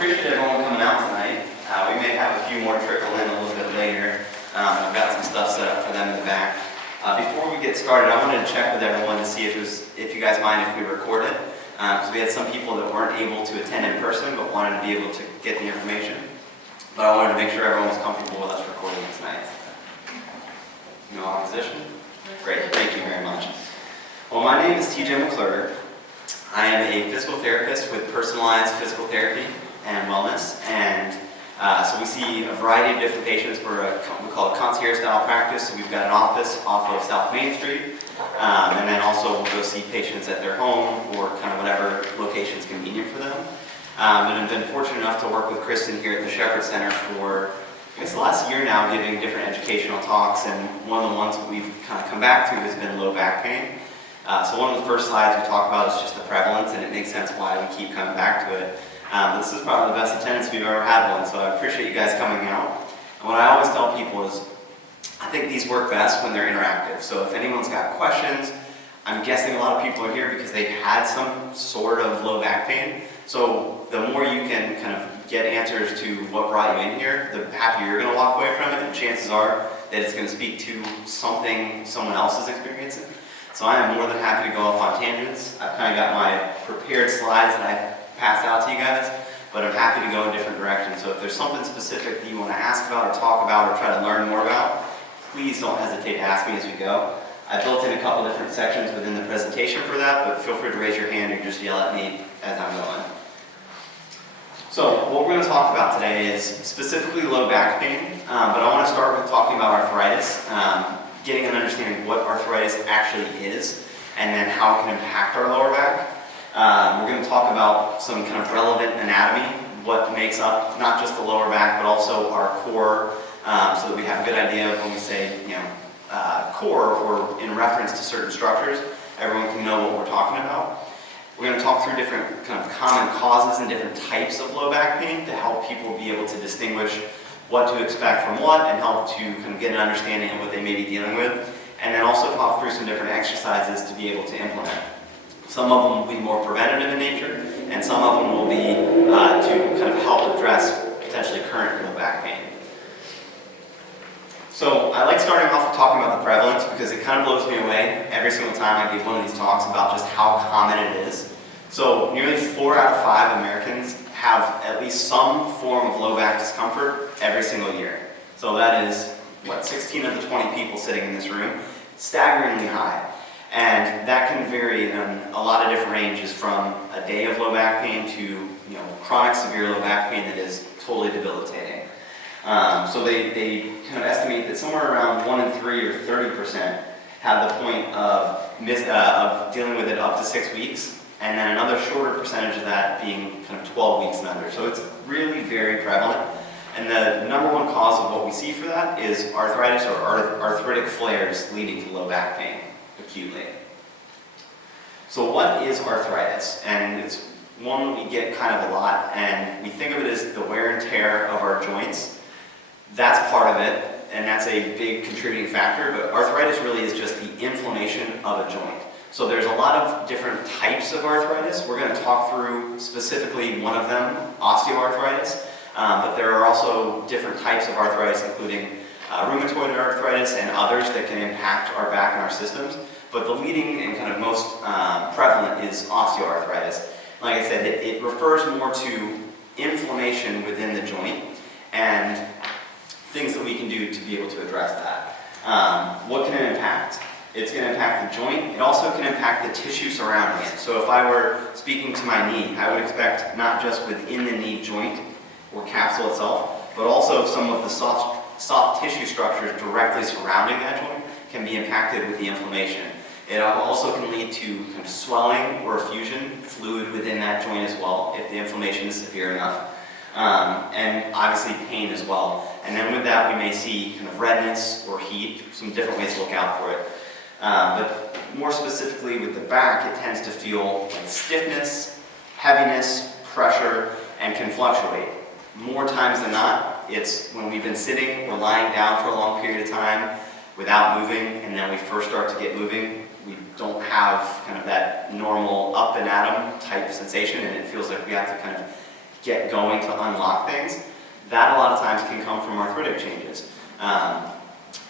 appreciate everyone coming out tonight. We may have a few more trickle in a little bit later. I've got some stuff set up for them in the back. Before we get started, I wanted to check with everyone to see if you guys mind if we record it. Because we had some people that weren't able to attend in person but wanted to be able to get the information. But I wanted to make sure everyone was comfortable with us recording it tonight. No opposition? Great, thank you very much. Well, my name is TJ McClurg. I am a physical therapist with personalized physical therapy and wellness, and so we see a variety of different patients. We call it concierge style practice. So we've got an office off of South Main Street, and then also we'll go see patients at their home or kind of whatever location is convenient for them. And I've been fortunate enough to work with Kristen here at the Shepherd Center for, I guess, the last year now, giving different educational talks, and one of the ones that we've kind of come back to has been low back pain. So one of the first slides we talk about is just the prevalence, and it makes sense why we keep coming back to it. This is probably the best attendance we've ever had one, so I appreciate you guys coming out. And what I always tell people is, I think these work best when they're interactive. So if anyone's got questions, I'm guessing a lot of people are here because they've had some sort of low back pain. So the more you can kind of get answers to what brought you in here, the happier you're going to walk away from it, and chances are that it's going to speak to something someone else is experiencing. So I am more than happy to go off on tangents. I've kind of got my prepared slides that I passed out to you guys, but I'm happy to go in different directions. So if there's something specific that you want to ask about or talk about or try to learn more about, please don't hesitate to ask me as we go. I built in a couple different sections within the presentation for that, but feel free to raise your hand or just yell at me as I'm going. So what we're going to talk about today is specifically low back pain, but I want to start with talking about arthritis, getting an understanding of what arthritis actually is, and then how it can impact our lower back. We're going to talk about some kind of relevant anatomy, what makes up not just the lower back, but also our core, so that we have a good idea of when we say, core, or in reference to certain structures, everyone can know what we're talking about. We're going to talk through different kind of common causes and different types of low back pain to help people be able to distinguish what to expect from what, and help to kind of get an understanding of what they may be dealing with, and then also talk through some different exercises to be able to implement. Some of them will be more preventative in nature, and some of them will be to kind of help address potentially current low back pain. So I like starting off with talking about the prevalence because it kind of blows me away every single time I give one of these talks about just how common it is. So nearly 4 out of 5 Americans have at least some form of low back discomfort every single year. So that is, 16 of the 20 people sitting in this room, staggeringly high. And that can vary in a lot of different ranges, from a day of low back pain to chronic severe low back pain that is totally debilitating. So they kind of estimate that somewhere around 1 in 3 or 30% have the point of dealing with it up to 6 weeks, and then another shorter percentage of that being kind of 12 weeks and under. So it's really very prevalent. And the number one cause of what we see for that is arthritis or arthritic flares leading to low back pain acutely. So what is arthritis? And it's one we get kind of a lot, and we think of it as the wear and tear of our joints. That's part of it, and that's a big contributing factor, but arthritis really is just the inflammation of a joint. So there's a lot of different types of arthritis. We're going to talk through specifically one of them, osteoarthritis, but there are also different types of arthritis, including rheumatoid arthritis and others that can impact our back and our systems. But the leading and kind of most prevalent is osteoarthritis. Like I said, it refers more to inflammation within the joint and things that we can do to be able to address that. What can it impact? It's going to impact the joint. It also can impact the tissue surrounding it. So if I were speaking to my knee, I would expect not just within the knee joint or capsule itself, but also some of the soft tissue structures directly surrounding that joint can be impacted with the inflammation. It also can lead to kind of swelling or effusion, fluid within that joint as well, if the inflammation is severe enough. And obviously pain as well. And then with that we may see kind of redness or heat, some different ways to look out for it. But more specifically with the back, it tends to feel like stiffness, heaviness, pressure, and can fluctuate. More times than not, it's when we've been sitting or lying down for a long period of time without moving, and then we first start to get moving, we don't have kind of that normal up and at 'em type sensation, and it feels like we have to kind of get going to unlock things, that a lot of times can come from arthritic changes.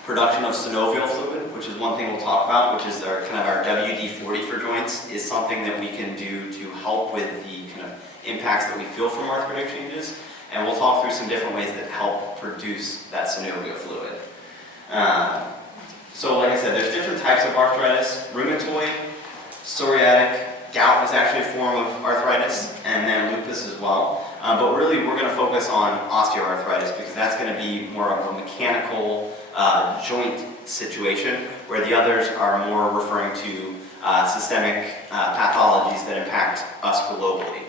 Production of synovial fluid, which is one thing we'll talk about, which is our WD-40 for joints, is something that we can do to help with the kind of impacts that we feel from arthritic changes. And we'll talk through some different ways that help produce that synovial fluid. So like I said, there's different types of arthritis. Rheumatoid, psoriatic, gout is actually a form of arthritis, and then lupus as well. But really we're going to focus on osteoarthritis because that's going to be more of a mechanical joint situation, where the others are more referring to systemic pathologies that impact us globally.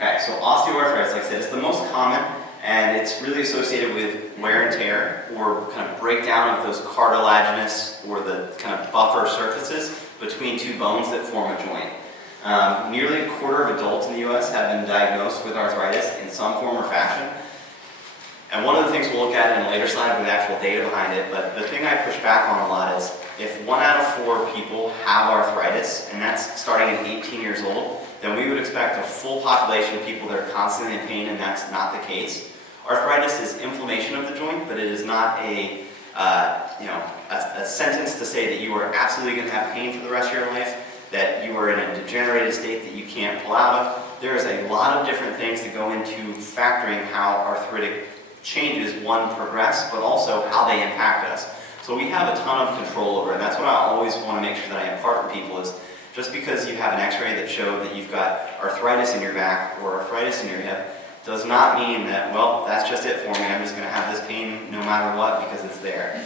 Okay, so osteoarthritis, like I said, is the most common, and it's really associated with wear and tear or kind of breakdown of those cartilaginous or the kind of buffer surfaces between two bones that form a joint. Nearly a quarter of adults in the U.S. have been diagnosed with arthritis in some form or fashion. And one of the things we'll look at in a later slide with actual data behind it, but the thing I push back on a lot is if 1 out of 4 people have arthritis, and that's starting at 18 years old, then we would expect a full population of people that are constantly in pain, and that's not the case. Arthritis is inflammation of the joint, but it is not a sentence to say that you are absolutely going to have pain for the rest of your life, that you are in a degenerated state that you can't pull out of. There is a lot of different things that go into factoring how arthritic changes, one, progress, but also how they impact us. So we have a ton of control over it. And that's what I always want to make sure that I impart to people is just because you have an x-ray that showed that you've got arthritis in your back or arthritis in your hip does not mean that, well, that's just it for me. I'm just going to have this pain no matter what because it's there.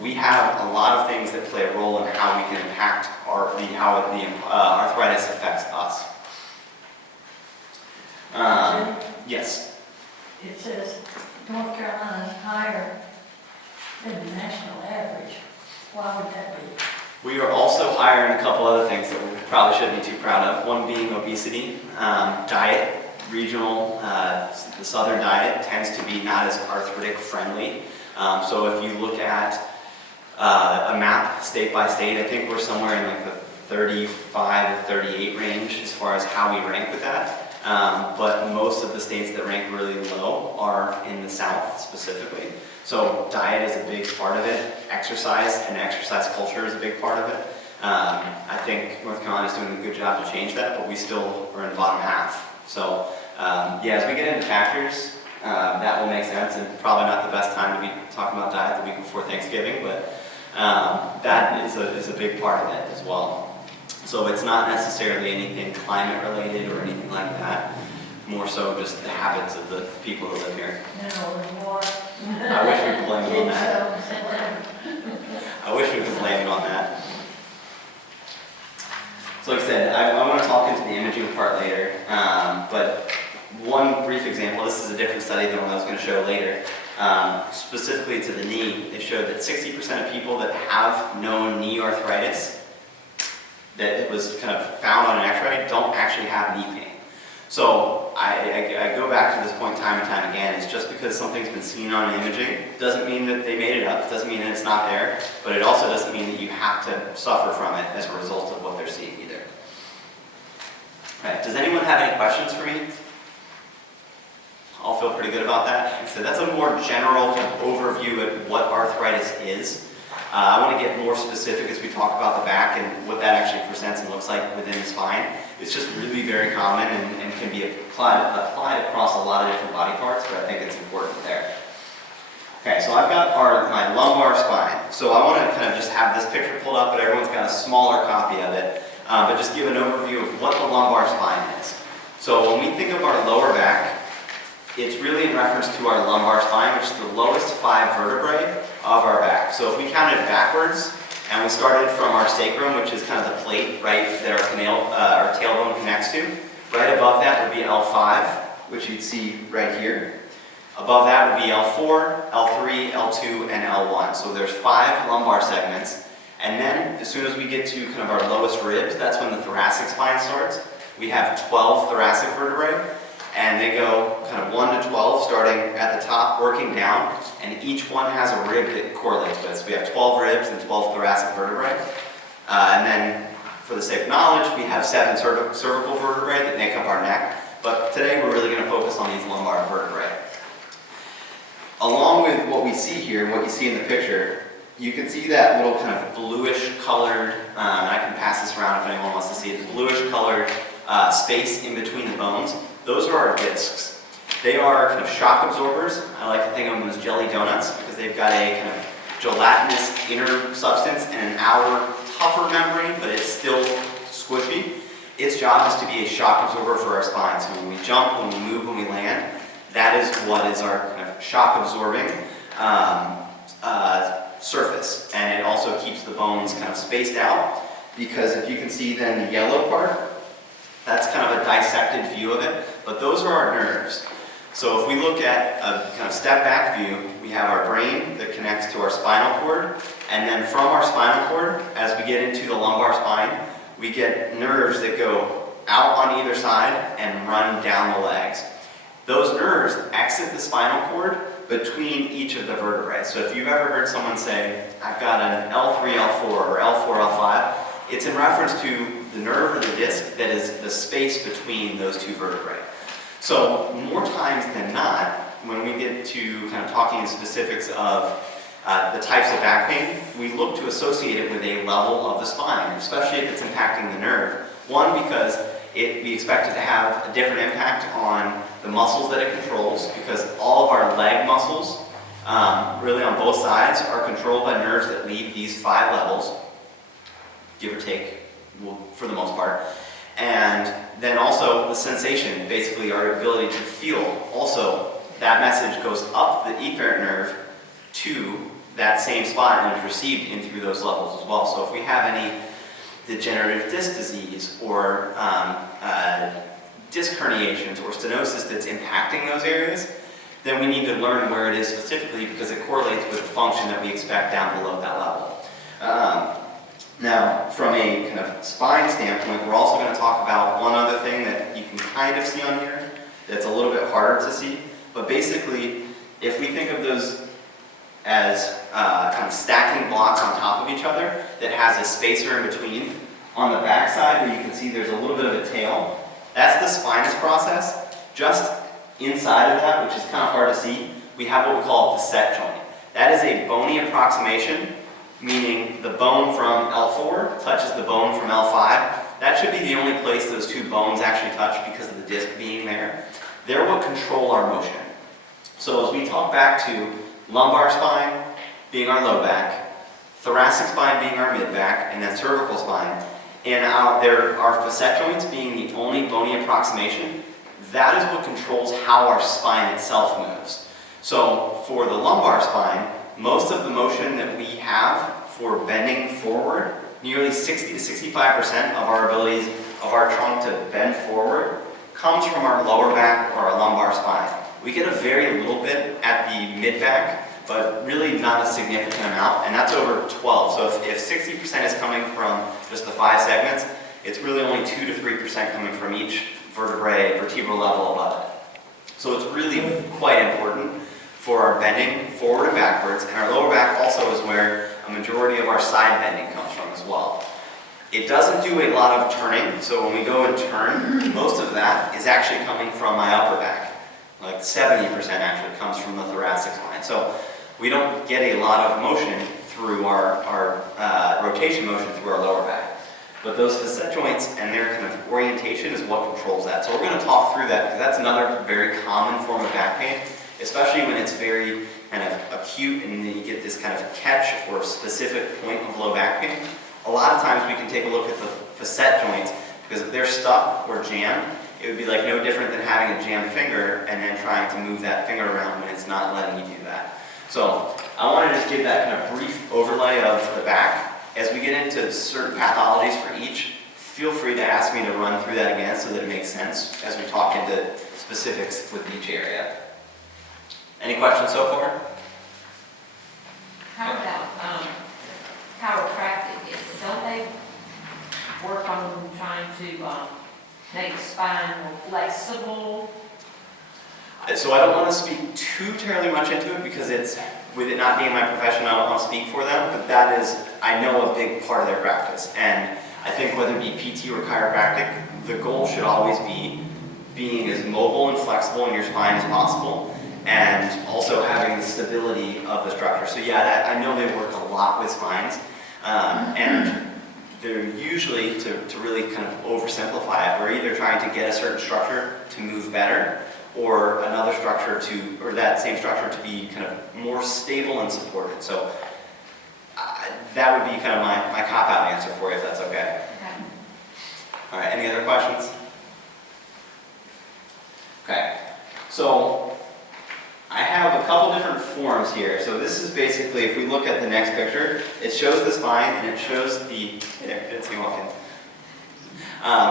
We have a lot of things that play a role in how we can impact how the arthritis affects us. Yes? It says North Carolina is higher than the national average. Why would that be? We are also higher in a couple other things that we probably shouldn't be too proud of. One being obesity, diet, regional, the southern diet tends to be not as arthritic friendly. So if you look at a map state by state, I think we're somewhere in like the 35 to 38 range as far as how we rank with that. But most of the states that rank really low are in the South specifically. So diet is a big part of it. Exercise and exercise culture is a big part of it. I think North Carolina is doing a good job to change that, but we still are in the bottom half. So as we get into factors, that will make sense, and probably not the best time to be talking about diet the week before Thanksgiving, but that is a big part of it as well. So it's not necessarily anything climate related or anything like that, more so just the habits of the people that live here. I wish we could blame it on that. I wish we could blame it on that. So like I said, I want to talk into the imaging part later, but one brief example, this is a different study than what I was going to show later. Specifically to the knee, they showed that 60% of people that have known knee arthritis that it was kind of found on an x-ray don't actually have knee pain. So I go back to this point time and time again, it's just because something's been seen on imaging doesn't mean that they made it up, it doesn't mean that it's not there, but it also doesn't mean that you have to suffer from it as a result of what they're seeing either. Alright, does anyone have any questions for me? I'll feel pretty good about that. So that's a more general kind of overview at what arthritis is. I want to get more specific as we talk about the back and what that actually presents and looks like within the spine. It's just really very common and can be applied across a lot of different body parts, but I think it's important there. Okay, so I've got my lumbar spine. So I want to kind of just have this picture pulled up, but everyone's got a smaller copy of it. But just give an overview of what the lumbar spine is. So when we think of our lower back, it's really in reference to our lumbar spine, which is the lowest 5 vertebrae of our back. So if we counted backwards, and we started from our sacrum, which is kind of the plate, right, that our tailbone connects to, right above that would be L5, which you'd see right here. Above that would be L4, L3, L2, and L1. So there's 5 lumbar segments. And then, as soon as we get to kind of our lowest ribs, that's when the thoracic spine starts. We have 12 thoracic vertebrae. And they go kind of 1 to 12, starting at the top, working down, and each one has a rib that correlates with. So we have 12 ribs and 12 thoracic vertebrae. And then for the sake of knowledge, we have 7 cervical vertebrae that make up our neck, but today we're really going to focus on these lumbar vertebrae. Along with what we see here, and what you see in the picture, you can see that little kind of bluish colored, I can pass this around if anyone wants to see it, bluish colored space in between the bones. Those are our discs. They are kind of shock absorbers. I like to think of them as jelly donuts because they've got a kind of gelatinous inner substance and an outer tougher membrane, but it's still squishy. Its job is to be a shock absorber for our spine. So when we jump, when we move, when we land, that is what is our kind of shock absorbing surface. And it also keeps the bones kind of spaced out, because if you can see then the yellow part, that's kind of a dissected view of it, but those are our nerves. So if we look at a kind of step back view, we have our brain that connects to our spinal cord, and then from our spinal cord, as we get into the lumbar spine, we get nerves that go out on either side and run down the legs. Those nerves exit the spinal cord between each of the vertebrae. So if you've ever heard someone say, I've got an L3, L4, or L4, L5, it's in reference to the nerve or the disc that is the space between those 2 vertebrae. So more times than not, when we get to kind of talking in specifics of the types of back pain, we look to associate it with a level of the spine, especially if it's impacting the nerve. One, because we expect it to have a different impact on the muscles that it controls, because all of our leg muscles, really on both sides, are controlled by nerves that leave these 5 levels, give or take, for the most part. And then also the sensation, basically our ability to feel. Also, that message goes up the efferent nerve to that same spot and is received in through those levels as well. So if we have any degenerative disc disease or disc herniations or stenosis that's impacting those areas, then we need to learn where it is specifically, because it correlates with the function that we expect down below that level. Now, from a kind of spine standpoint, we're also going to talk about one other thing that you can kind of see on here that's a little bit harder to see. But basically, if we think of those as kind of stacking blocks on top of each other that has a spacer in between, on the back side where you can see there's a little bit of a tail, that's the spinous process. Just inside of that, which is kind of hard to see, we have what we call a facet joint. That is a bony approximation, meaning the bone from L4 touches the bone from L5. That should be the only place those 2 bones actually touch because of the disc being there. They're what control our motion. So as we talk back to lumbar spine being our low back, thoracic spine being our mid back, and then cervical spine, and our facet joints being the only bony approximation, that is what controls how our spine itself moves. So for the lumbar spine, most of the motion that we have for bending forward, nearly 60 to 65% of our abilities of our trunk to bend forward comes from our lower back or our lumbar spine. We get a very little bit at the mid back, but really not a significant amount, and that's over 12. So if 60% is coming from just the 5 segments, it's really only 2 to 3% coming from each vertebral level above it. So it's really quite important for our bending forward and backwards, and our lower back also is where a majority of our side bending comes from as well. It doesn't do a lot of turning, so when we go and turn, most of that is actually coming from my upper back. Like 70% actually comes from the thoracic spine. So we don't get a lot of motion through our rotation motion through our lower back. But those facet joints and their kind of orientation is what controls that. So we're going to talk through that, because that's another very common form of back pain, especially when it's very kind of acute and then you get this kind of catch or specific point of low back pain. A lot of times we can take a look at the facet joints, because if they're stuck or jammed, it would be like no different than having a jammed finger and then trying to move that finger around when it's not letting you do that. So I want to just give that kind of brief overlay of the back. As we get into certain pathologies for each, feel free to ask me to run through that again so that it makes sense as we talk into specifics with each area. Any questions so far? How about chiropractic? Don't they work on trying to make the spine more flexible? So I don't want to speak too terribly much into it, because with it not being my profession, I don't want to speak for them, but that is, I know, a big part of their practice. And I think whether it be PT or chiropractic, the goal should always be being as mobile and flexible in your spine as possible, and also having the stability of the structure. So yeah, I know they work a lot with spines, and they're usually, to really kind of oversimplify it, we're either trying to get a certain structure to move better, or another structure or that same structure to be kind of more stable and supported. So that would be kind of my cop-out answer for you, if that's okay. Okay. All right, any other questions? Okay, so I have a couple different forms here. So this is basically, if we look at the next picture, it shows the spine and it shows the,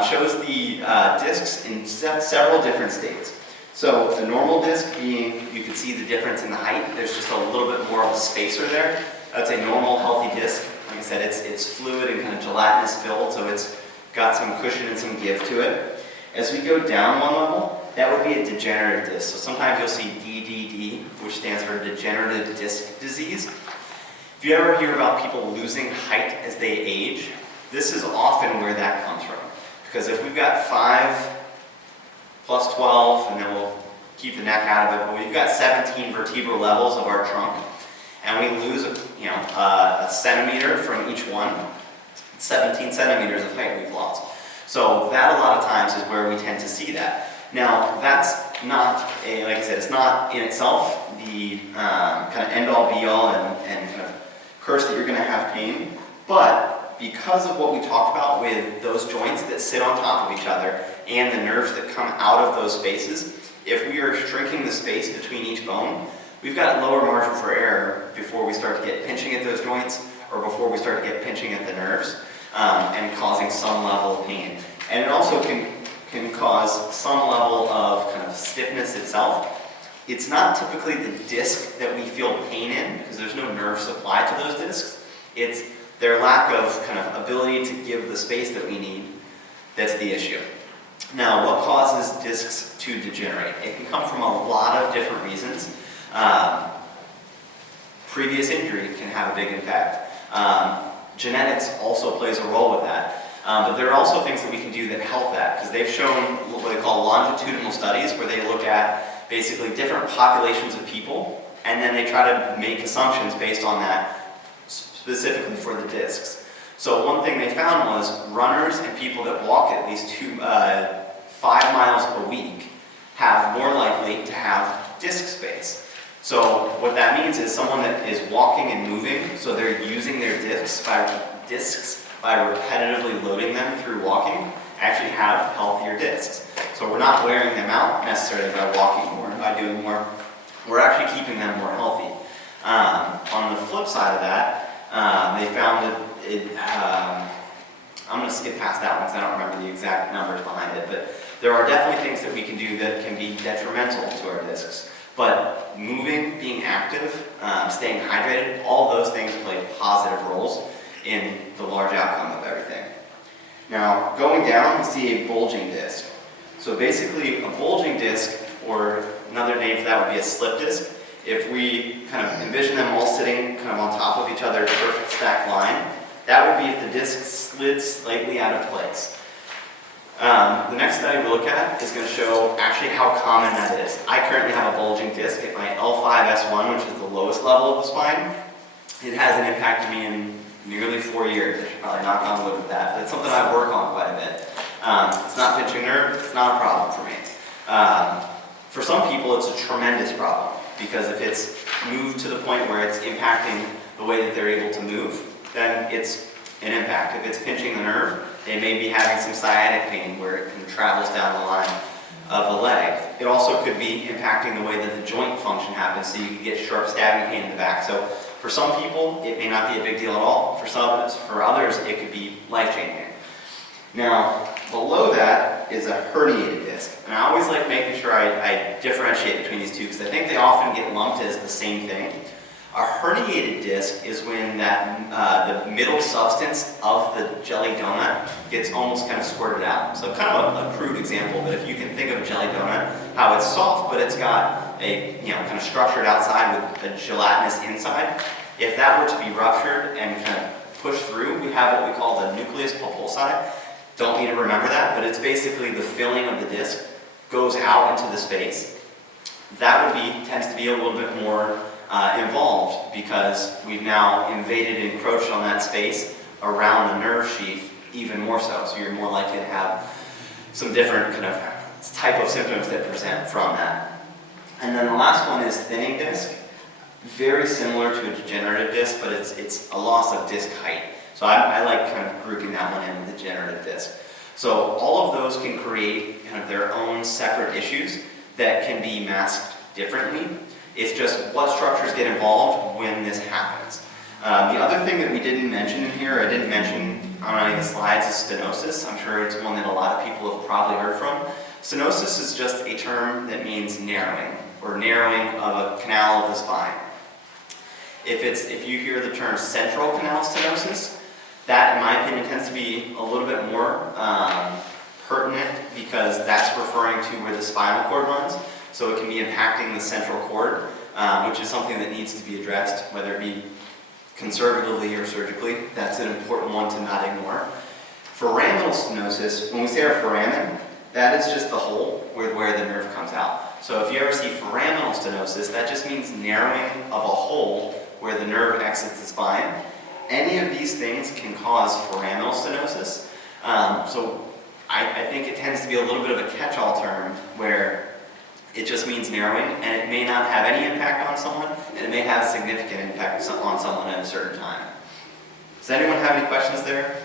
shows the discs in several different states. So the normal disc being, you can see the difference in the height. There's just a little bit more of a spacer there. That's a normal, healthy disc. Like I said, it's fluid and kind of gelatinous filled, so it's got some cushion and some give to it. As we go down one level, that would be a degenerative disc. So sometimes you'll see DDD, which stands for degenerative disc disease. If you ever hear about people losing height as they age, this is often where that comes from. Because if we've got 5 plus 12, and then we'll keep the neck out of it, but we've got 17 vertebral levels of our trunk, and we lose a centimeter from each one, 17 centimeters of height we've lost. So that a lot of times is where we tend to see that. Now, that's not like I said, it's not in itself the kind of end-all be-all and kind of curse that you're going to have pain, but because of what we talked about with those joints that sit on top of each other and the nerves that come out of those spaces, if we are shrinking the space between each bone, we've got lower margin for error before we start to get pinching at those joints or before we start to get pinching at the nerves and causing some level of pain. And it also can cause some level of kind of stiffness itself. It's not typically the disc that we feel pain in, because there's no nerve supply to those discs. It's their lack of kind of ability to give the space that we need that's the issue. Now, what causes discs to degenerate? It can come from a lot of different reasons. Previous injury can have a big impact. Genetics also plays a role with that. But there are also things that we can do that help that, because they've shown what they call longitudinal studies, where they look at basically different populations of people, and then they try to make assumptions based on that, specifically for the discs. So one thing they found was runners and people that walk at least 5 miles a week have more likely to have disc space. So what that means is someone that is walking and moving, so they're using their discs by repetitively loading them through walking, actually have healthier discs. So we're not wearing them out necessarily by walking more and by doing more. We're actually keeping them more healthy. On the flip side of that, they found that I'm going to skip past that one because I don't remember the exact numbers behind it, but there are definitely things that we can do that can be detrimental to our discs. But moving, being active, staying hydrated, all those things play positive roles in the large outcome of everything. Now, going down, we see a bulging disc. So basically, a bulging disc, or another name for that would be a slip disc. If we kind of envision them all sitting kind of on top of each other, perfect stacked line, that would be if the disc slid slightly out of place. The next study we look at is going to show actually how common that is. I currently have a bulging disc at my L5-S1, which is the lowest level of the spine. It hasn't impacted me in nearly 4 years. I should probably knock on wood with that, but it's something I work on quite a bit. It's not pinching nerve, it's not a problem for me. For some people, it's a tremendous problem, because if it's moved to the point where it's impacting the way that they're able to move, then it's an impact. If it's pinching the nerve, they may be having some sciatic pain where it kind of travels down the line of the leg. It also could be impacting the way that the joint function happens, so you can get sharp stabbing pain in the back. So for some people, it may not be a big deal at all. For others, it could be life-changing. Now, below that is a herniated disc. And I always like making sure I differentiate between these two, because I think they often get lumped as the same thing. A herniated disc is when that the middle substance of the jelly donut gets almost kind of squirted out. So kind of a crude example, but if you can think of a jelly donut, how it's soft, but it's got a kind of structured outside with a gelatinous inside. If that were to be ruptured and kind of push through, we have what we call the nucleus pulposi. Don't need to remember that, but it's basically the filling of the disc goes out into the space. That tends to be a little bit more involved because we've now invaded and encroached on that space around the nerve sheath even more so you're more likely to have some different kind of type of symptoms that present from that. And then the last one is thinning disc. Very similar to a degenerative disc, but it's a loss of disc height. So I like kind of grouping that one in with degenerative disc. So all of those can create kind of their own separate issues that can be masked differently. It's just what structures get involved when this happens. The other thing that we didn't mention in here, I didn't mention on any of the slides, is stenosis. I'm sure it's one that a lot of people have probably heard from. Stenosis is just a term that means narrowing, or narrowing of a canal of the spine. If you hear the term central canal stenosis, that in my opinion tends to be a little bit more pertinent because that's referring to where the spinal cord runs. So it can be impacting the central cord, which is something that needs to be addressed, whether it be conservatively or surgically. That's an important one to not ignore. Foraminal stenosis, when we say our foramen, that is just the hole where the nerve comes out. So if you ever see foraminal stenosis, that just means narrowing of a hole where the nerve exits the spine. Any of these things can cause foraminal stenosis. So I think it tends to be a little bit of a catch-all term where it just means narrowing, and it may not have any impact on someone, and it may have a significant impact on someone at a certain time. Does anyone have any questions there?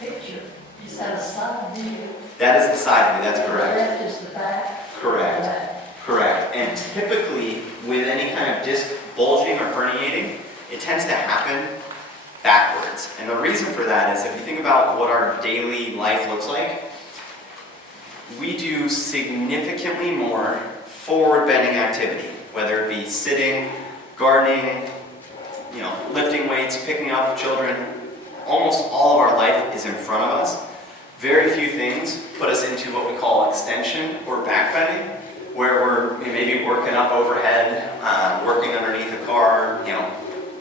Picture, is that a side view? That is the side view, that's correct. Left is the back? Correct. Correct. And typically, with any kind of disc bulging or herniating, it tends to happen backwards. And the reason for that is if you think about what our daily life looks like, we do significantly more forward bending activity, whether it be sitting, gardening, lifting weights, picking up children. Almost all of our life is in front of us. Very few things put us into what we call extension or back bending, where we're maybe working up overhead, working underneath a car,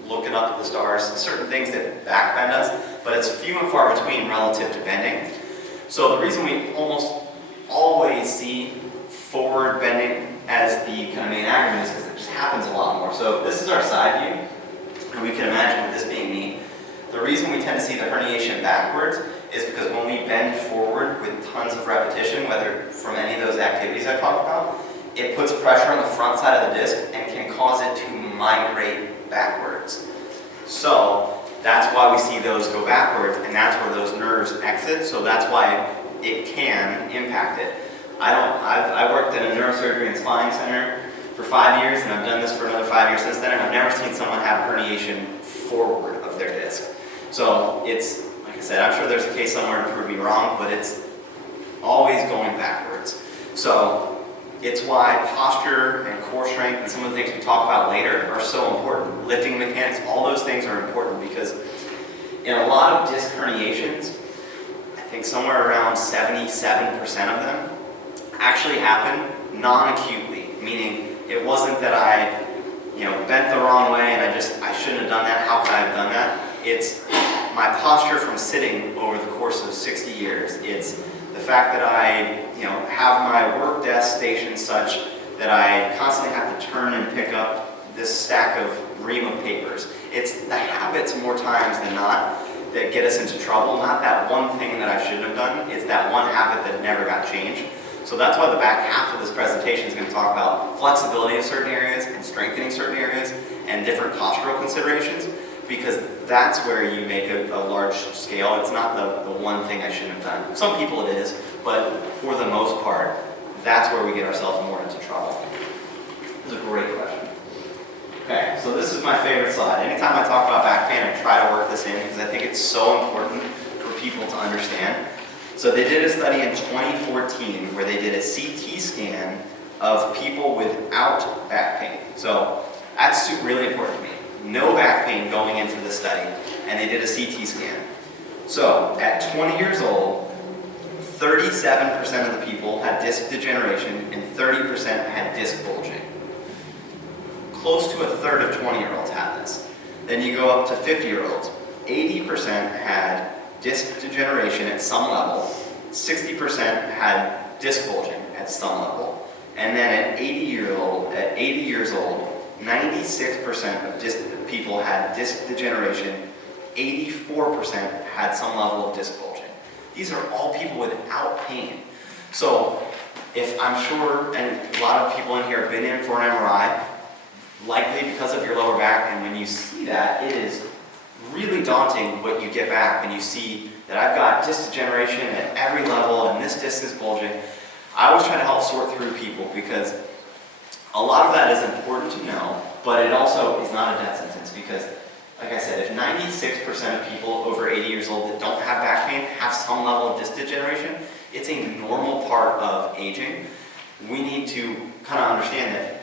looking up at the stars, certain things that back bend us, but it's few and far between relative to bending. So the reason we almost always see forward bending as the kind of main acronym is because it just happens a lot more. So if this is our side view, and we can imagine with this being me, the reason we tend to see the herniation backwards is because when we bend forward with tons of repetition, whether from any of those activities I talked about, it puts pressure on the front side of the disc and can cause it to migrate backwards. So that's why we see those go backwards, and that's where those nerves exit, so that's why it can impact it. I worked in a neurosurgery and spine center for 5 years, and I've done this for another 5 years since then, and I've never seen someone have herniation forward of their disc. So it's, like I said, I'm sure there's a case somewhere to prove me wrong, but it's always going backwards. So it's why posture and core strength and some of the things we talk about later are so important. Lifting mechanics, all those things are important because in a lot of disc herniations, I think somewhere around 77% of them actually happen non-acutely, meaning it wasn't that I bent the wrong way and I shouldn't have done that, how could I have done that? It's my posture from sitting over the course of 60 years. It's the fact that I have my work desk stationed such that I constantly have to turn and pick up this stack of ream of papers. It's the habits more times than not that get us into trouble, not that one thing that I shouldn't have done, it's that one habit that never got changed. So that's why the back half of this presentation is going to talk about flexibility of certain areas and strengthening certain areas and different postural considerations, because that's where you make a large scale. It's not the one thing I shouldn't have done. Some people it is, but for the most part, that's where we get ourselves more into trouble. This is a great question. Okay, so this is my favorite slide. Anytime I talk about back pain, I try to work this in because I think it's so important for people to understand. So they did a study in 2014 where they did a CT scan of people without back pain. So that's really important to me. No back pain going into the study, and they did a CT scan. So at 20 years old, 37% of the people had disc degeneration and 30% had disc bulging. Close to a third of 20-year-olds have this. Then you go up to 50-year-olds. 80% had disc degeneration at some level, 60% had disc bulging at some level, and then at 80 years old, 96% of people had disc degeneration, 84% had some level of disc bulging. These are all people without pain. So if I'm sure, and a lot of people in here have been in for an MRI, likely because of your lower back, and when you see that, it is really daunting what you get back when you see that I've got disc degeneration at every level and this disc is bulging. I always try to help sort through people because a lot of that is important to know, but it also is not a death sentence because, like I said, if 96% of people over 80 years old that don't have back pain have some level of disc degeneration, it's a normal part of aging. We need to kind of understand that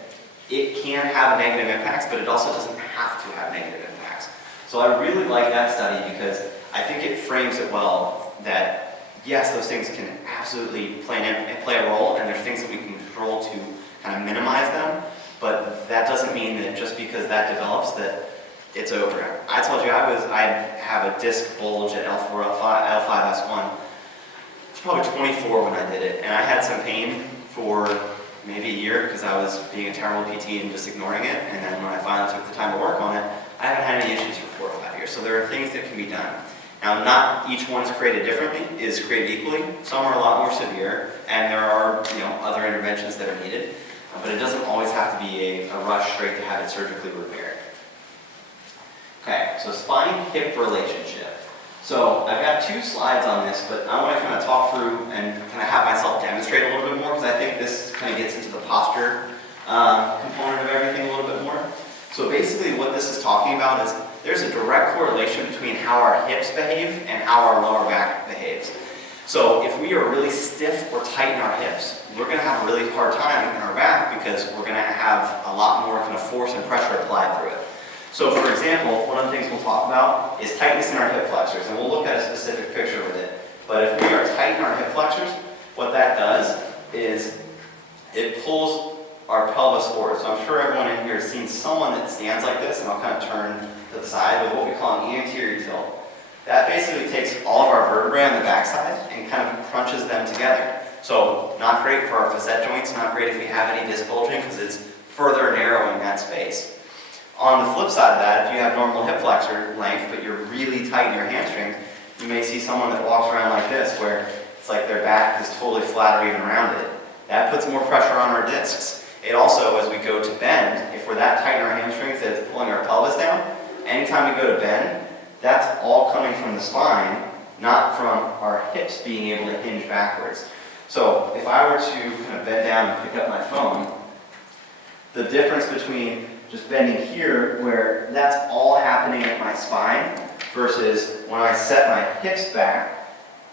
it can have negative impacts, but it also doesn't have to have negative impacts. So I really like that study because I think it frames it well that yes, those things can absolutely play a role, and there's things that we can control to kind of minimize them, but that doesn't mean that just because that develops that it's over. I told you I have a disc bulge at L4, L5, S1. It's probably 24 when I did it, and I had some pain for maybe a year because I was being a terrible PT and just ignoring it, and then when I finally took the time to work on it, I haven't had any issues for 4 or 5 years. So there are things that can be done. Now, not each one is created differently, is created equally. Some are a lot more severe, and there are other interventions that are needed, but it doesn't always have to be a rush straight to have it surgically repaired. Okay, so spine-hip relationship. So I've got 2 slides on this, but I want to kind of talk through and kind of have myself demonstrate a little bit more because I think this kind of gets into the posture component of everything a little bit more. So basically what this is talking about is there's a direct correlation between how our hips behave and how our lower back behaves. So if we are really stiff or tight in our hips, we're going to have a really hard time in our back because we're going to have a lot more kind of force and pressure applied through it. So for example, one of the things we'll talk about is tightness in our hip flexors, and we'll look at a specific picture with it. But if we are tight in our hip flexors, what that does is it pulls our pelvis forward. So I'm sure everyone in here has seen someone that stands like this, and I'll kind of turn to the side with what we call an anterior tilt. That basically takes all of our vertebrae on the backside and kind of crunches them together. So not great for our facet joints, not great if we have any disc bulging because it's further narrowing that space. On the flip side of that, if you have normal hip flexor length, but you're really tight in your hamstrings, you may see someone that walks around like this, where it's like their back is totally flat or even rounded. That puts more pressure on our discs. It also, as we go to bend, if we're that tight in our hamstrings that it's pulling our pelvis down, anytime we go to bend, that's all coming from the spine, not from our hips being able to hinge backwards. So if I were to kind of bend down and pick up my phone, the difference between just bending here, where that's all happening at my spine, versus when I set my hips back,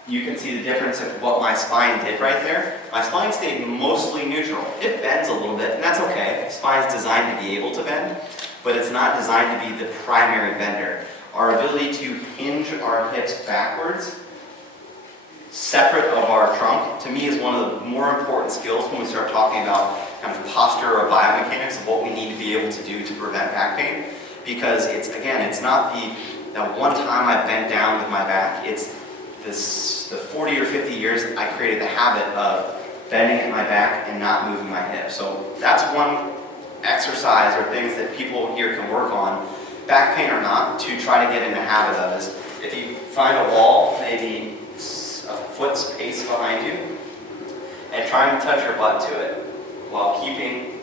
you can see the difference of what my spine did right there. My spine stayed mostly neutral. It bends a little bit, and that's okay. The spine's designed to be able to bend, but it's not designed to be the primary bender. Our ability to hinge our hips backwards, separate of our trunk, to me is one of the more important skills when we start talking about kind of posture or biomechanics of what we need to be able to do to prevent back pain. Because it's not that one time I bent down with my back, it's the 40 or 50 years that I created the habit of bending at my back and not moving my hips. So that's one exercise or things that people here can work on, back pain or not, to try to get in the habit of is if you find a wall, maybe a foot's pace behind you, and try and touch your butt to it while keeping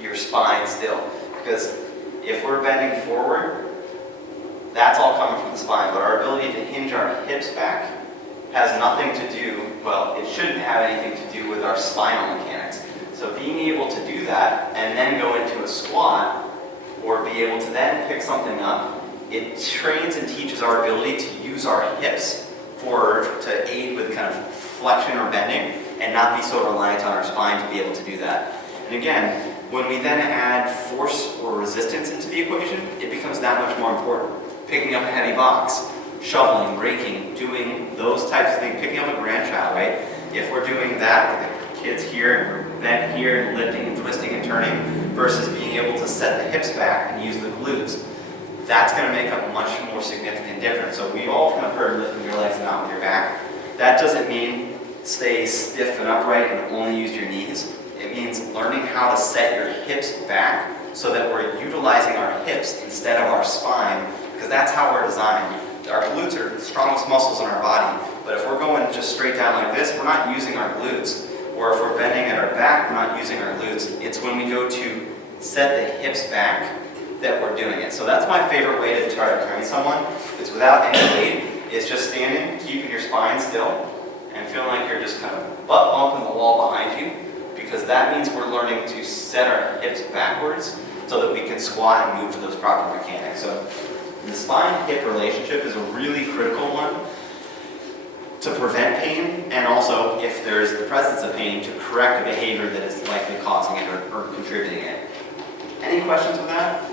your spine still. Because if we're bending forward, that's all coming from the spine, but our ability to hinge our hips back has nothing to do, well, it shouldn't have anything to do with our spinal mechanics. So being able to do that and then go into a squat or be able to then pick something up, it trains and teaches our ability to use our hips to aid with kind of flexion or bending and not be so reliant on our spine to be able to do that. And again, when we then add force or resistance into the equation, it becomes that much more important. Picking up a heavy box, shoveling, raking, doing those types of things, picking up a grandchild, right? If we're doing that with the kids here, and we're bent here and lifting and twisting and turning, versus being able to set the hips back and use the glutes. that's going to make a much more significant difference. So we all kind of heard lifting your legs and out with your back. That doesn't mean stay stiff and upright and only use your knees. It means learning how to set your hips back so that we're utilizing our hips instead of our spine, because that's how we're designed. Our glutes are the strongest muscles in our body, but if we're going just straight down like this, we're not using our glutes. Or if we're bending at our back, we're not using our glutes. It's when we go to set the hips back that we're doing it. So that's my favorite way to try to train someone. It's without any weight. It's just standing, keeping your spine still, and feeling like you're just kind of butt bumping the wall behind you, because that means we're learning to set our hips backwards so that we can squat and move to those proper mechanics. So the spine-hip relationship is a really critical one to prevent pain, and also, if there's the presence of pain, to correct a behavior that is likely causing it or contributing it. Any questions with that?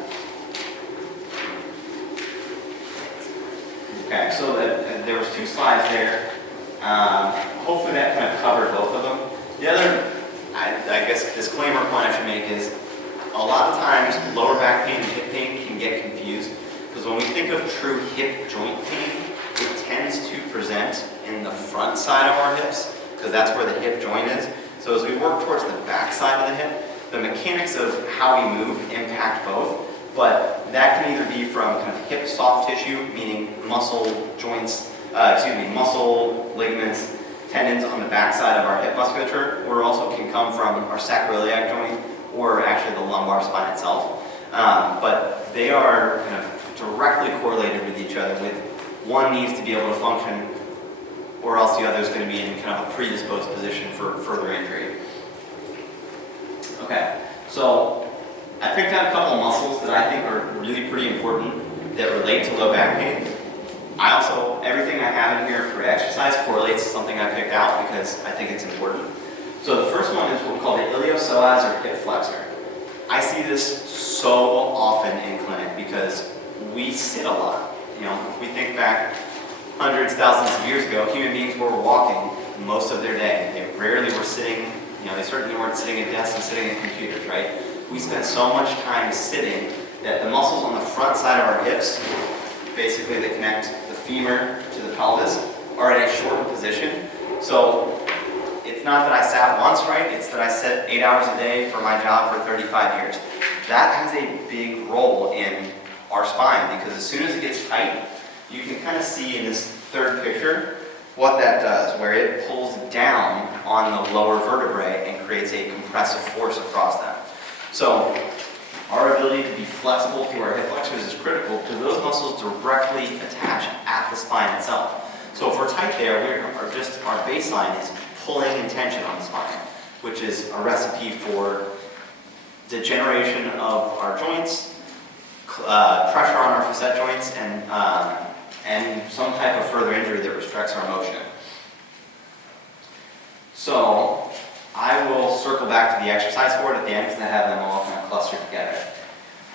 Okay, so there was 2 slides there. Hopefully that kind of covered both of them. The other, I guess, disclaimer point I should make is a lot of times lower back pain and hip pain can get confused, because when we think of true hip joint pain, it tends to present in the front side of our hips, because that's where the hip joint is. So as we work towards the back side of the hip, the mechanics of how we move impact both, but that can either be from kind of hip soft tissue, meaning muscle joints, muscle, ligaments, tendons on the back side of our hip musculature, or also can come from our sacroiliac joint, or actually the lumbar spine itself. But they are kind of directly correlated with each other, with one needs to be able to function, or else the other is going to be in kind of a predisposed position for further injury. Okay, so I picked out a couple of muscles that I think are really pretty important that relate to low back pain. Everything I have in here for exercise correlates to something I picked out because I think it's important. So the first one is what we call the iliopsoas or hip flexor. I see this so often in clinic because we sit a lot. You know, if we think back hundreds, thousands of years ago, human beings were walking most of their day. They rarely were sitting, they certainly weren't sitting at desks and sitting at computers, right? We spend so much time sitting that the muscles on the front side of our hips, basically that connect the femur to the pelvis, are in a shortened position. So it's not that I sat once, right? It's that I sat 8 hours a day for my job for 35 years. That has a big role in our spine, because as soon as it gets tight, you can kind of see in this third picture what that does, where it pulls down on the lower vertebrae and creates a compressive force across them. So our ability to be flexible through our hip flexors is critical because those muscles directly attach at the spine itself. So if we're tight there, our baseline is pulling and tension on the spine, which is a recipe for degeneration of our joints, pressure on our facet joints, and some type of further injury that restricts our motion. So I will circle back to the exercise for it at the end because I have them all kind of clustered together.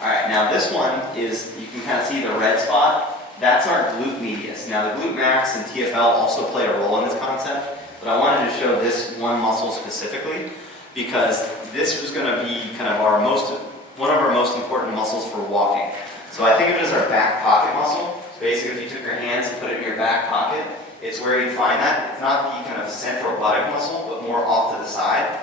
All right, now this one is, you can kind of see the red spot. That's our glute medius. Now the glute max and TFL also play a role in this concept, but I wanted to show this one muscle specifically because this was going to be kind of one of our most important muscles for walking. So I think of it as our back pocket muscle. So basically, if you took your hands and put it in your back pocket, it's where you find that. It's not the kind of central buttock muscle, but more off to the side.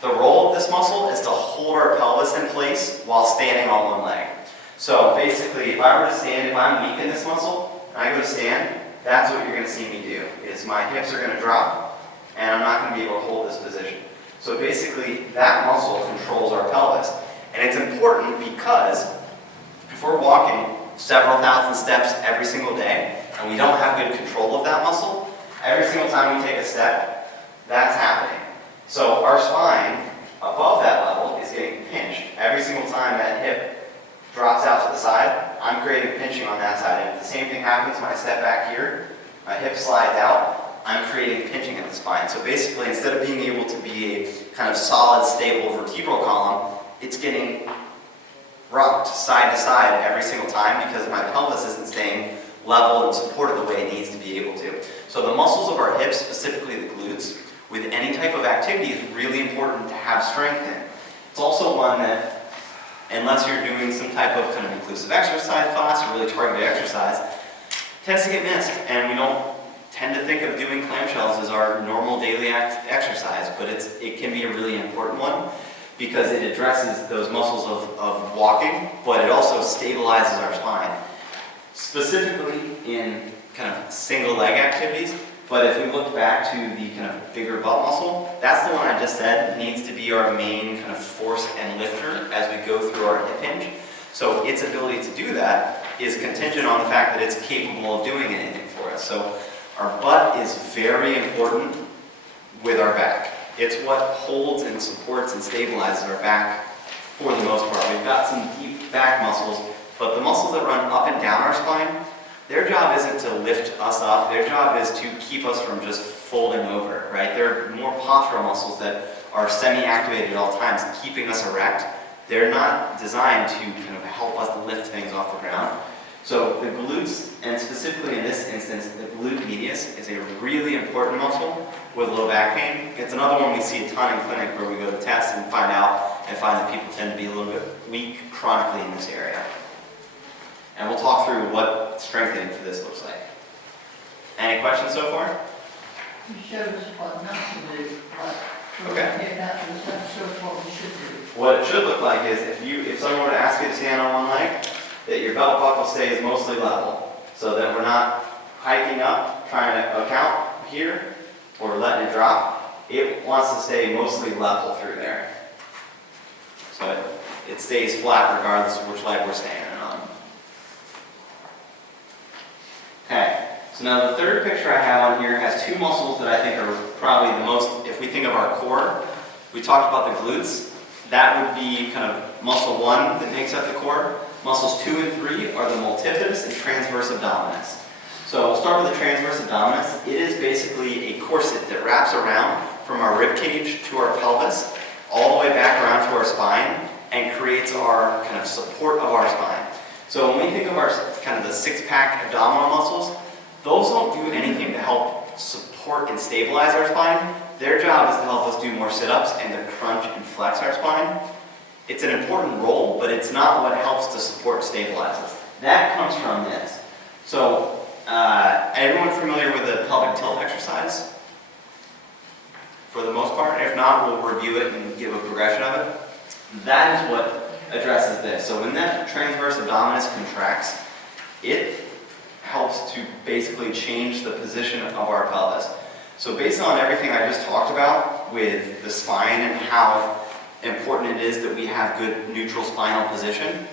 The role of this muscle is to hold our pelvis in place while standing on one leg. So basically, if I were to stand, if I'm weak in this muscle, and I go to stand, that's what you're going to see me do, is my hips are going to drop, and I'm not going to be able to hold this position. So basically, that muscle controls our pelvis. And it's important because if we're walking several thousand steps every single day, and we don't have good control of that muscle, every single time we take a step, that's happening. So our spine, above that level, is getting pinched. Every single time that hip drops out to the side, I'm creating pinching on that side. And if the same thing happens when I step back here, my hip slides out, I'm creating pinching at the spine. So basically, instead of being able to be a kind of solid, stable vertebral column, it's getting rocked side to side every single time because my pelvis isn't staying level and supported the way it needs to be able to. So the muscles of our hips, specifically the glutes, with any type of activity is really important to have strength in. It's also one that unless you're doing some type of kind of inclusive exercise class or really targeted exercise, tends to get missed. And we don't tend to think of doing clamshells as our normal daily exercise, but it can be a really important one because it addresses those muscles of walking, but it also stabilizes our spine, specifically in kind of single leg activities. But if we look back to the kind of bigger butt muscle, that's the one I just said needs to be our main kind of force and lifter as we go through our hip hinge. So its ability to do that is contingent on the fact that it's capable of doing anything for us. So our butt is very important with our back. It's what holds and supports and stabilizes our back for the most part. We've got some deep back muscles, but the muscles that run up and down our spine, their job isn't to lift us up. Their job is to keep us from just folding over, right? They're more postural muscles that are semi-activated at all times, keeping us erect. They're not designed to kind of help us lift things off the ground. So the glutes, and specifically in this instance, the glute medius, is a really important muscle with low back pain. It's another one we see a ton in clinic where we go to test and find that people tend to be a little bit weak chronically in this area. And we'll talk through what strengthening for this looks like. Any questions so far? You showed us what not to do, but Okay. if that shows what we should do. What it should look like is if someone were to ask you to stand on one leg, that your belt buckle stays mostly level, so that we're not hiking up, trying to account here, or letting it drop. It wants to stay mostly level through there. So it stays flat regardless of which leg we're standing on. Okay, so now the third picture I have on here has two muscles that I think are probably the most, if we think of our core, we talked about the glutes. That would be kind of muscle 1 that makes up the core. Muscles 2 and 3 are the multifidus and transverse abdominis. So we'll start with the transverse abdominis. It is basically a corset that wraps around from our rib cage to our pelvis, all the way back around to our spine, and creates our kind of support of our spine. So when we think of our kind of the six-pack abdominal muscles, those don't do anything to help support and stabilize our spine. Their job is to help us do more sit-ups and to crunch and flex our spine. It's an important role, but it's not what helps to support and stabilize us. That comes from this. So, everyone familiar with the pelvic tilt exercise? For the most part. If not, we'll review it and give a progression of it. That is what addresses this. So when that transverse abdominis contracts, it helps to basically change the position of our pelvis. So based on everything I just talked about with the spine and how important it is that we have good neutral spinal position,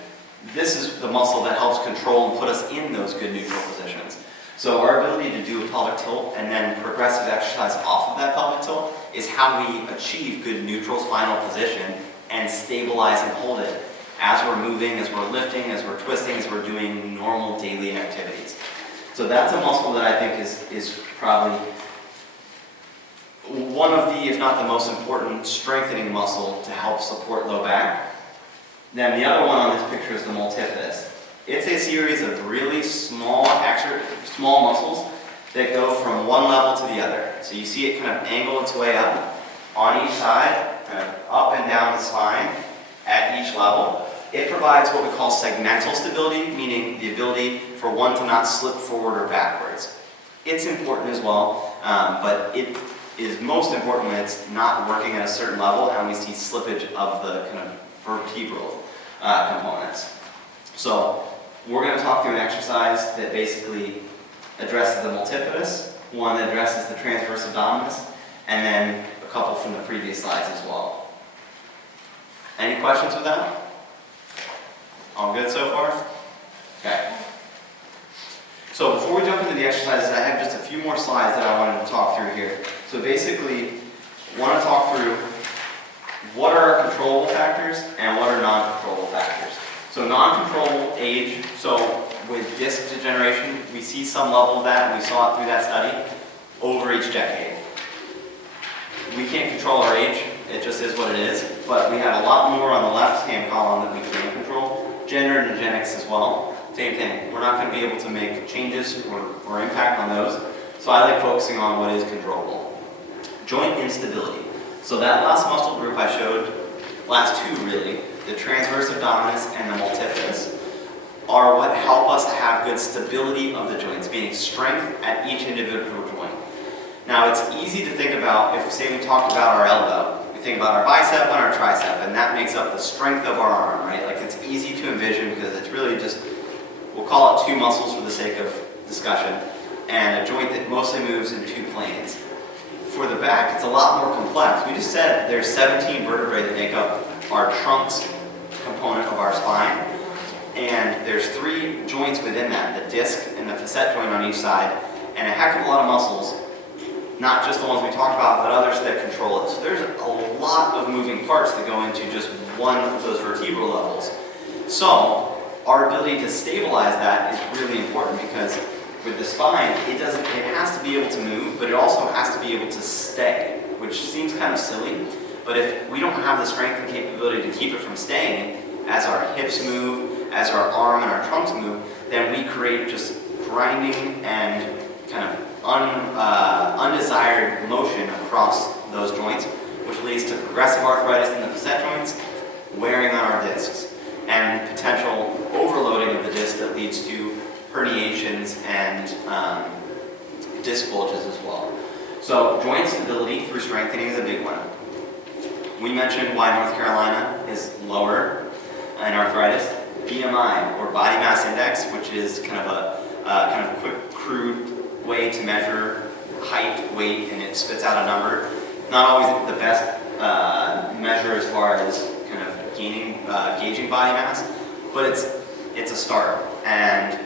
this is the muscle that helps control and put us in those good neutral positions. So our ability to do a pelvic tilt and then progressive exercise off of that pelvic tilt is how we achieve good neutral spinal position and stabilize and hold it as we're moving, as we're lifting, as we're twisting, as we're doing normal daily activities. So that's a muscle that I think is probably one of the, if not the most important, strengthening muscle to help support low back. Then the other one on this picture is the multifidus. It's a series of really small muscles that go from one level to the other. So you see it kind of angle its way up on each side, kind of up and down the spine at each level. It provides what we call segmental stability, meaning the ability for one to not slip forward or backwards. It's important as well, but it is most important when it's not working at a certain level and we see slippage of the kind of vertebral components. So we're going to talk through an exercise that basically addresses the multifidus, one that addresses the transverse abdominis, and then a couple from the previous slides as well. Any questions with that? All good so far? Okay. So before we jump into the exercises, I have just a few more slides that I wanted to talk through here. So basically, I want to talk through what are our controllable factors and what are non-controllable factors. So non-controllable age, so with disc degeneration, we see some level of that, and we saw it through that study, over each decade. We can't control our age, it just is what it is, but we have a lot more on the left-hand column that we can control. Gender and genetics as well, same thing. We're not going to be able to make changes or impact on those, so I like focusing on what is controllable. Joint instability. So that last muscle group I showed, last two really, the transverse abdominis and the multifidus, are what help us to have good stability of the joints, meaning strength at each individual joint. Now, it's easy to think about, if say we talked about our elbow, we think about our bicep and our tricep, and that makes up the strength of our arm, right? Like, it's easy to envision because it's really just, we'll call it two muscles for the sake of discussion, and a joint that mostly moves in two planes. For the back, it's a lot more complex. We just said there's 17 vertebrae that make up our trunks component of our spine, and there's 3 joints within that, the disc and the facet joint on each side, and a heck of a lot of muscles, not just the ones we talked about, but others that control it. So there's a lot of moving parts that go into just one of those vertebral levels. So our ability to stabilize that is really important, because with the spine, it has to be able to move, but it also has to be able to stay, which seems kind of silly. But if we don't have the strength and capability to keep it from staying, as our hips move, as our arm and our trunks move, then we create just grinding and kind of undesired motion across those joints, which leads to progressive arthritis in the facet joints, wearing on our discs, and potential overloading of the disc that leads to herniations and disc bulges as well. So joint stability through strengthening is a big one. We mentioned why North Carolina is lower in arthritis. BMI, or body mass index, which is kind of a quick, crude way to measure height, weight, and it spits out a number. Not always the best measure as far as kind of gauging body mass, but it's a start. And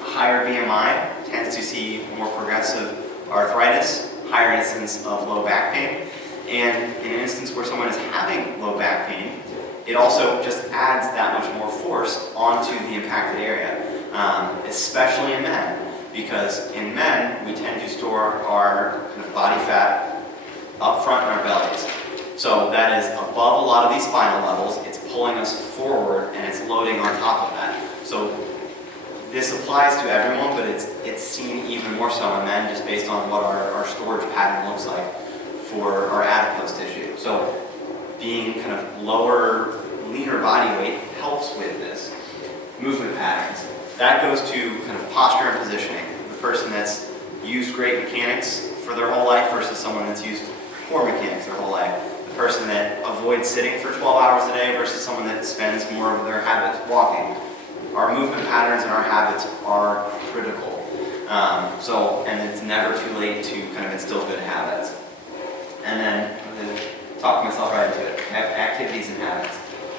higher BMI tends to see more progressive arthritis, higher incidence of low back pain, and in an instance where someone is having low back pain, it also just adds that much more force onto the impacted area, especially in men, because in men, we tend to store our kind of body fat up front in our bellies. So that is above a lot of these spinal levels, it's pulling us forward and it's loading on top of that. So this applies to everyone, but it's seen even more so in men just based on what our storage pattern looks like for our adipose tissue. So being kind of lower, leaner body weight helps with this. Movement patterns. That goes to kind of posture and positioning. The person that's used great mechanics for their whole life versus someone that's used poor mechanics their whole life. The person that avoids sitting for 12 hours a day versus someone that spends more of their habits walking. Our movement patterns and our habits are critical. And it's never too late to kind of instill good habits. And then, I'm going to talk myself right into it. Activities and habits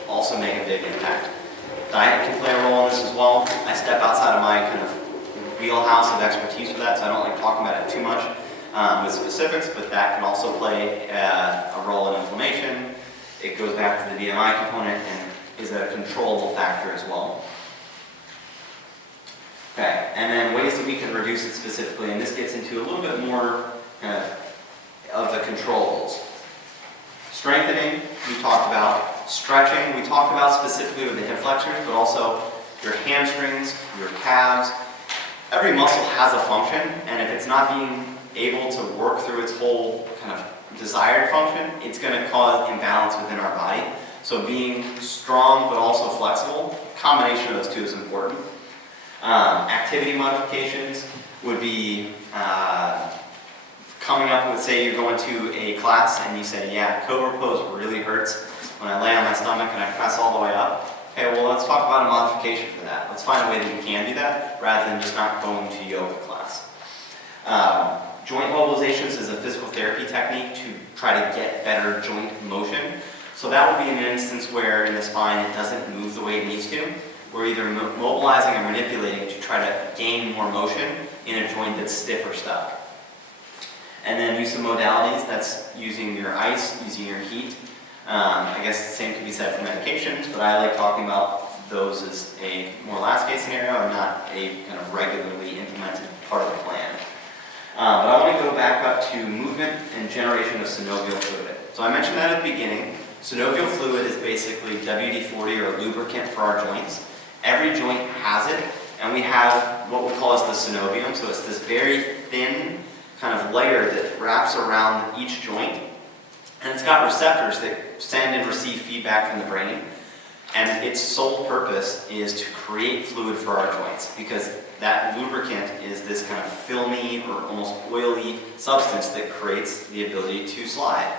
also make a big impact. Diet can play a role in this as well. I step outside of my kind of wheelhouse of expertise with that, so I don't like talking about it too much with specifics, but that can also play a role in inflammation. It goes back to the BMI component and is a controllable factor as well. Okay, and then ways that we can reduce it specifically, and this gets into a little bit more of the controllables. Strengthening, we talked about. Stretching, we talked about specifically with the hip flexors, but also your hamstrings, your calves. Every muscle has a function, and if it's not being able to work through its whole kind of desired function, it's going to cause imbalance within our body. So being strong but also flexible, combination of those two is important. Activity modifications would be coming up with, say you're going to a class and you say, yeah, cobra pose really hurts when I lay on my stomach and I press all the way up. Okay, well, let's talk about a modification for that. Let's find a way that we can do that rather than just not going to yoga class. Joint mobilizations is a physical therapy technique to try to get better joint motion. So that would be in an instance where in the spine it doesn't move the way it needs to. We're either mobilizing or manipulating to try to gain more motion in a joint that's stiff or stuck. And then use some modalities, that's using your ice, using your heat. I guess the same can be said for medications, but I like talking about those as a more last case scenario and not a kind of regularly implemented part of the plan. But I want to go back up to movement and generation of synovial fluid. So I mentioned that at the beginning. Synovial fluid is basically WD-40 or lubricant for our joints. Every joint has it, and we have what we call as the synovium. So it's this very thin kind of layer that wraps around each joint. And it's got receptors that send and receive feedback from the brain. And its sole purpose is to create fluid for our joints, because that lubricant is this kind of filmy or almost oily substance that creates the ability to slide.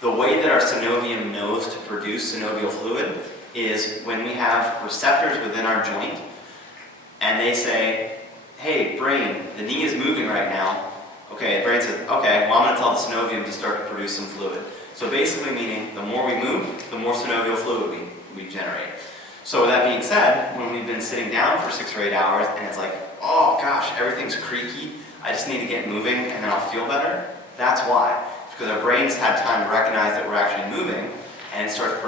The way that our synovium knows to produce synovial fluid is when we have receptors within our joint, and they say, hey, brain, the knee is moving right now. Okay, the brain says, okay, well, I'm going to tell the synovium to start to produce some fluid. So basically meaning the more we move, the more synovial fluid we generate. So with that being said, when we've been sitting down for 6 or 8 hours and it's like, oh gosh, everything's creaky, I just need to get moving and then I'll feel better, that's why. Because our brain's had time to recognize that we're actually moving and it starts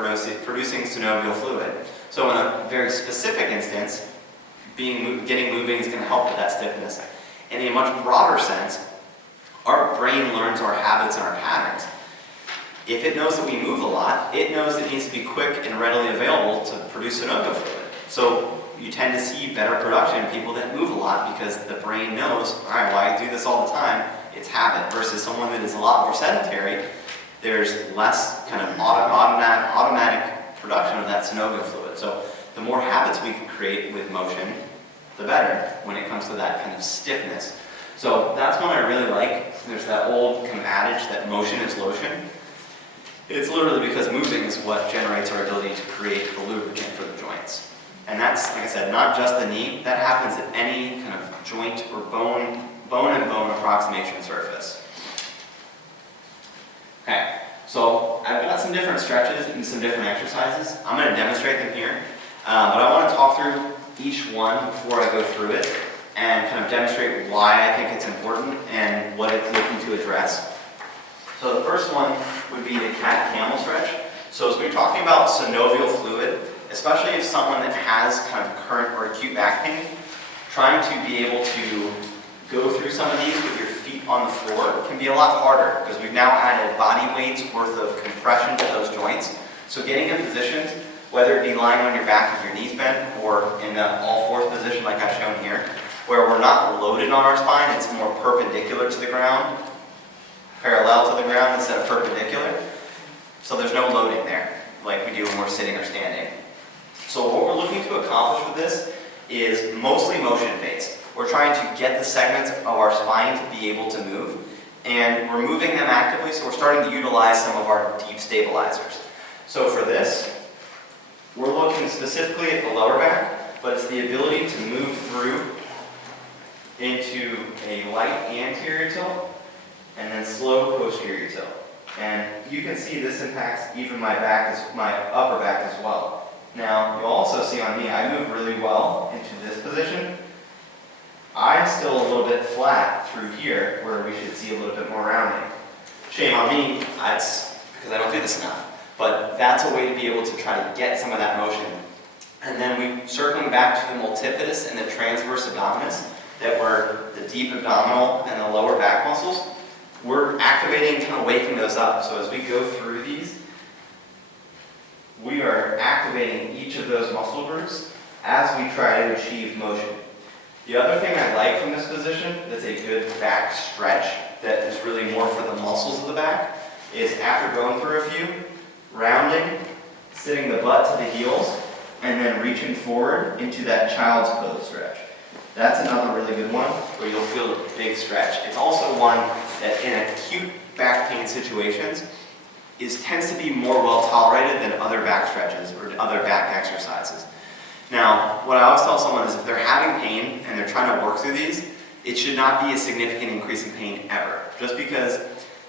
producing synovial fluid. So in a very specific instance, getting moving is going to help with that stiffness. In a much broader sense, our brain learns our habits and our patterns. If it knows that we move a lot, it knows it needs to be quick and readily available to produce synovial fluid. So you tend to see better production in people that move a lot because the brain knows, all right, well, I do this all the time, it's habit, versus someone that is a lot more sedentary, there's less kind of automatic production of that synovial fluid. So the more habits we can create with motion, the better when it comes to that kind of stiffness. So that's one I really like. There's that old kind of adage that motion is lotion. It's literally because moving is what generates our ability to create the lubricant for the joints. And that's, like I said, not just the knee. That happens at any kind of joint or bone and bone approximation surface. Okay, so I've got some different stretches and some different exercises. I'm going to demonstrate them here, but I want to talk through each one before I go through it and kind of demonstrate why I think it's important and what it's looking to address. So the first one would be the cat-camel stretch. So as we're talking about synovial fluid, especially if someone that has kind of current or acute back pain, trying to be able to go through some of these with your feet on the floor can be a lot harder because we've now added body weight's worth of compression to those joints. So getting in positions, whether it be lying on your back with your knees bent or in the all-fours position like I've shown here, where we're not loaded on our spine, it's more perpendicular to the ground, parallel to the ground instead of perpendicular. So there's no loading there like we do when we're sitting or standing. So what we're looking to accomplish with this is mostly motion-based. We're trying to get the segments of our spine to be able to move, and we're moving them actively, so we're starting to utilize some of our deep stabilizers. So for this, we're looking specifically at the lower back, but it's the ability to move through into a light anterior tilt and then slow posterior tilt. And you can see this impacts even my upper back as well. Now, you'll also see on me, I move really well into this position. I'm still a little bit flat through here, where we should see a little bit more rounding. Shame on me, that's because I don't do this enough. But that's a way to be able to try to get some of that motion. And then circling back to the multifidus and the transverse abdominis, that were the deep abdominal and the lower back muscles, we're activating and kind of waking those up. So as we go through these, we are activating each of those muscle groups as we try to achieve motion. The other thing I like from this position that's a good back stretch that is really more for the muscles of the back is after going through a few, rounding, sitting the butt to the heels, and then reaching forward into that child's pose stretch. That's another really good one where you'll feel a big stretch. It's also one that in acute back pain situations tends to be more well tolerated than other back stretches or other back exercises. Now, what I always tell someone is if they're having pain and they're trying to work through these, it should not be a significant increase in pain ever. Just because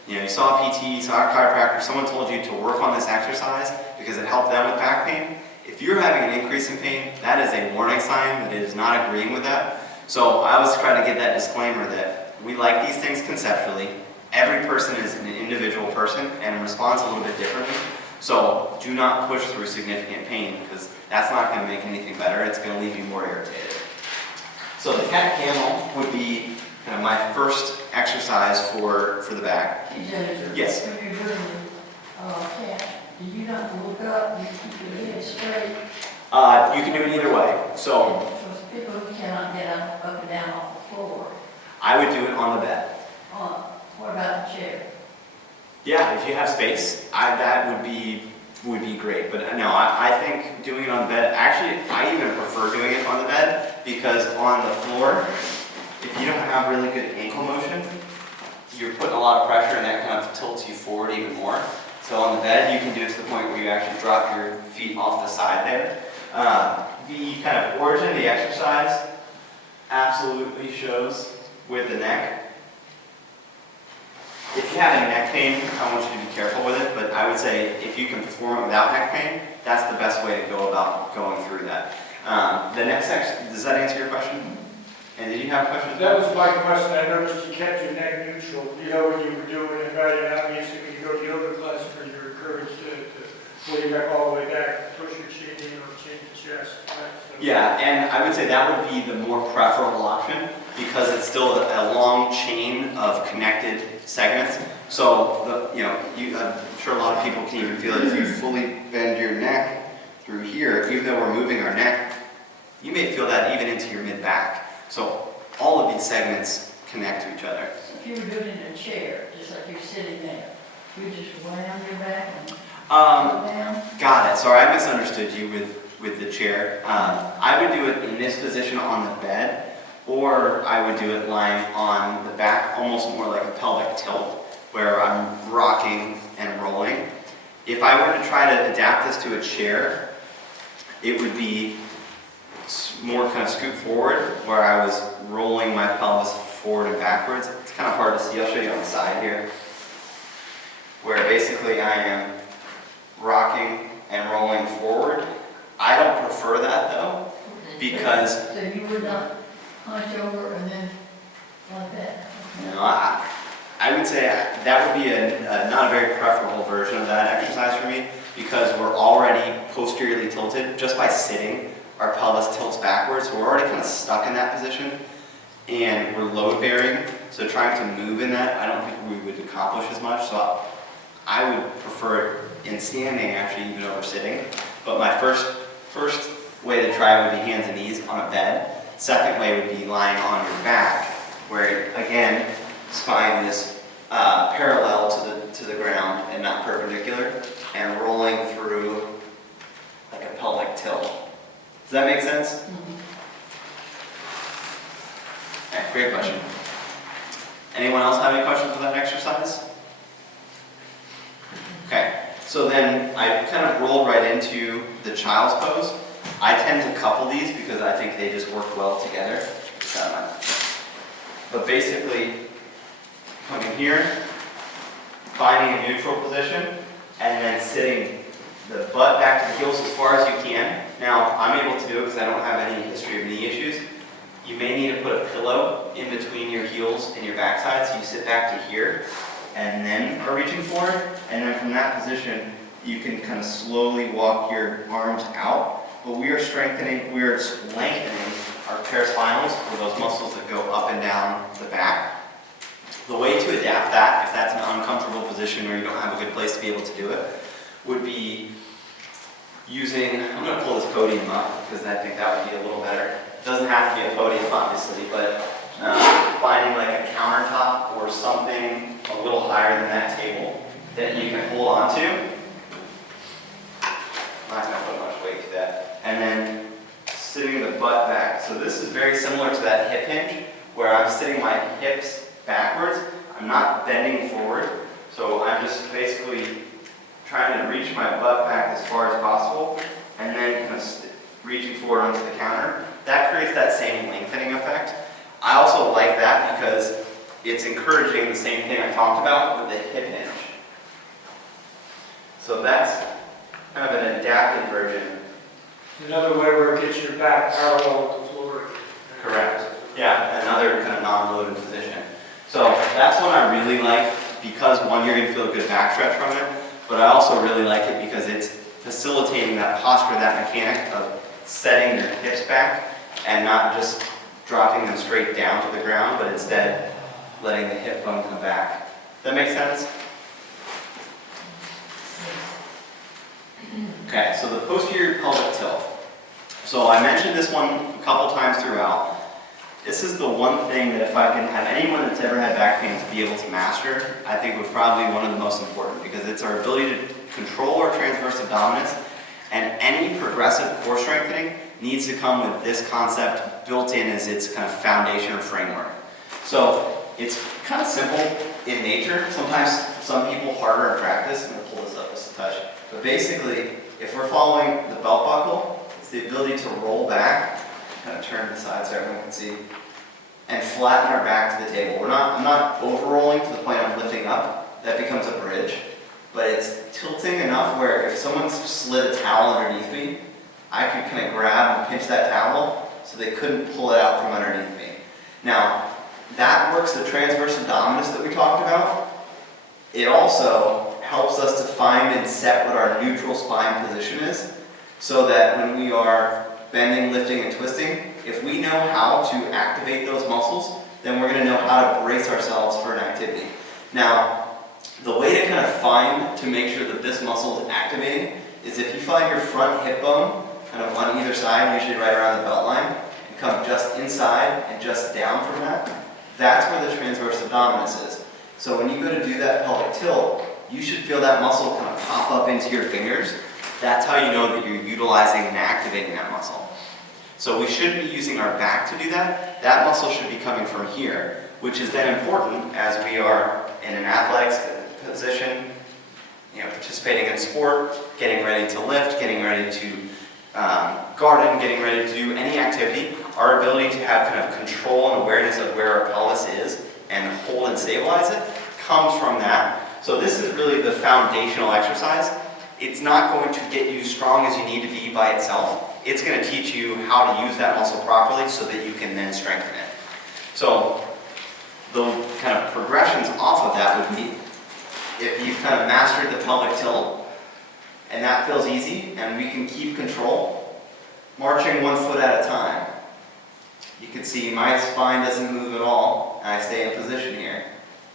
you saw a PT, you saw a chiropractor, someone told you to work on this exercise because it helped them with back pain. If you're having an increase in pain, that is a warning sign that it is not agreeing with that. So I always try to give that disclaimer that we like these things conceptually. Every person is an individual person and responds a little bit differently. So do not push through significant pain because that's not going to make anything better. It's going to leave you more irritated. So the cat camel would be kind of my first exercise for the back. Yes. When you're doing cat, do you not look up, you keep your head straight? You can do it either way. So For people who cannot get up and down off the floor, I would do it on the bed. what about the chair? Yeah, if you have space, that would be would be great. But no, I think doing it on the bed, actually, I even prefer doing it on the bed because on the floor, if you don't have really good ankle motion, you're putting a lot of pressure and that kind of tilts you forward even more. So on the bed, you can do it to the point where you actually drop your feet off the side there. The kind of origin of the exercise absolutely shows with the neck. If you have any neck pain, I want you to be careful with it, but I would say if you can perform it without neck pain, that's the best way to go about going through that. The next section, does that answer your question? And did you have questions? That was my question. I noticed you kept your neck neutral. You know, when you were doing it, right, and obviously when you go to yoga class, where you're encouraged to pull your neck all the way back, push your chin in or chin to chest, right? So, Yeah, and I would say that would be the more preferable option because it's still a long chain of connected segments. So, I'm sure a lot of people can even feel it if you fully bend your neck through here, even though we're moving our neck, you may feel that even into your mid-back. So all of these segments connect to each other. If you were doing it in a chair, just like you're sitting there, you just lay on your back and go down. Got it. Sorry, I misunderstood you with the chair. I would do it in this position on the bed, or I would do it lying on the back, almost more like a pelvic tilt, where I'm rocking and rolling. If I were to try to adapt this to a chair, it would be more kind of scoot forward, where I was rolling my pelvis forward and backwards. It's kind of hard to see. I'll show you on the side here, where basically I am rocking and rolling forward. I don't prefer that though, because So you would not hunch over and then like that? I would say that would be not a very preferable version of that exercise for me, because we're already posteriorly tilted just by sitting. Our pelvis tilts backwards, so we're already kind of stuck in that position, and we're load bearing. So trying to move in that, I don't think we would accomplish as much. So I would prefer it in standing, actually, even over sitting. But my first way to try would be hands and knees on a bed. Second way would be lying on your back, where again, spine is parallel to the ground and not perpendicular, and rolling through like a pelvic tilt. Does that make sense? Mm-hmm. Okay, great question. Anyone else have any questions for that exercise? Okay, so then I kind of rolled right into the child's pose. I tend to couple these because I think they just work well together. But basically, coming here, finding a neutral position, and then sitting the butt back to the heels as far as you can. Now, I'm able to do it because I don't have any history of knee issues. You may need to put a pillow in between your heels and your backside, so you sit back to here, and then are reaching forward. And then from that position, you can kind of slowly walk your arms out. But we are lengthening our paraspinals, or those muscles that go up and down the back. The way to adapt that, if that's an uncomfortable position or you don't have a good place to be able to do it, would be using, I'm going to pull this podium up because I think that would be a little better. It doesn't have to be a podium, obviously, but finding like a countertop or something a little higher than that table that you can hold on to. I'm not going to put much weight to that. And then sitting the butt back. So this is very similar to that hip hinge, where I'm sitting my hips backwards. I'm not bending forward. So I'm just basically trying to reach my butt back as far as possible, and then kind of reaching forward onto the counter. That creates that same lengthening effect. I also like that because it's encouraging the same thing I talked about with the hip hinge. So that's kind of an adapted version. Another way where it gets your back parallel with the floor. Correct. Yeah, another kind of non-loaded position. So that's one I really like because, one, you're going to feel a good back stretch from it, but I also really like it because it's facilitating that posture, that mechanic of setting your hips back and not just dropping them straight down to the ground, but instead letting the hip bone come back. Does that make sense? Okay, so the posterior pelvic tilt. So I mentioned this one a couple times throughout. This is the one thing that if I can have anyone that's ever had back pain to be able to master, I think would probably be one of the most important, because it's our ability to control our transverse abdominis, and any progressive core strengthening needs to come with this concept built in as its kind of foundation or framework. So it's kind of simple in nature. Sometimes for some people harder in practice. I'm going to pull this up just a touch. But basically, if we're following the belt buckle, it's the ability to roll back, kind of turn to the side so everyone can see, and flatten our back to the table. I'm not over-rolling to the point I'm lifting up. That becomes a bridge. But it's tilting enough where if someone slid a towel underneath me, I could kind of grab and pinch that towel so they couldn't pull it out from underneath me. Now, that works the transverse abdominis that we talked about. It also helps us to find and set what our neutral spine position is, so that when we are bending, lifting, and twisting, if we know how to activate those muscles, then we're going to know how to brace ourselves for an activity. Now, the way to kind of find to make sure that this muscle is activating is if you find your front hip bone kind of on either side, usually right around the belt line, and come just inside and just down from that, that's where the transverse abdominis is. So when you go to do that pelvic tilt, you should feel that muscle kind of pop up into your fingers. That's how you know that you're utilizing and activating that muscle. So we shouldn't be using our back to do that. That muscle should be coming from here, which is then important as we are in an athletics position, participating in sport, getting ready to lift, getting ready to garden, getting ready to do any activity. Our ability to have kind of control and awareness of where our pelvis is and hold and stabilize it comes from that. So this is really the foundational exercise. It's not going to get you strong as you need to be by itself. It's going to teach you how to use that muscle properly so that you can then strengthen it. So the kind of progressions off of that would be, if you've kind of mastered the pelvic tilt, and that feels easy, and we can keep control, marching 1 foot at a time. You can see my spine doesn't move at all, and I stay in position here.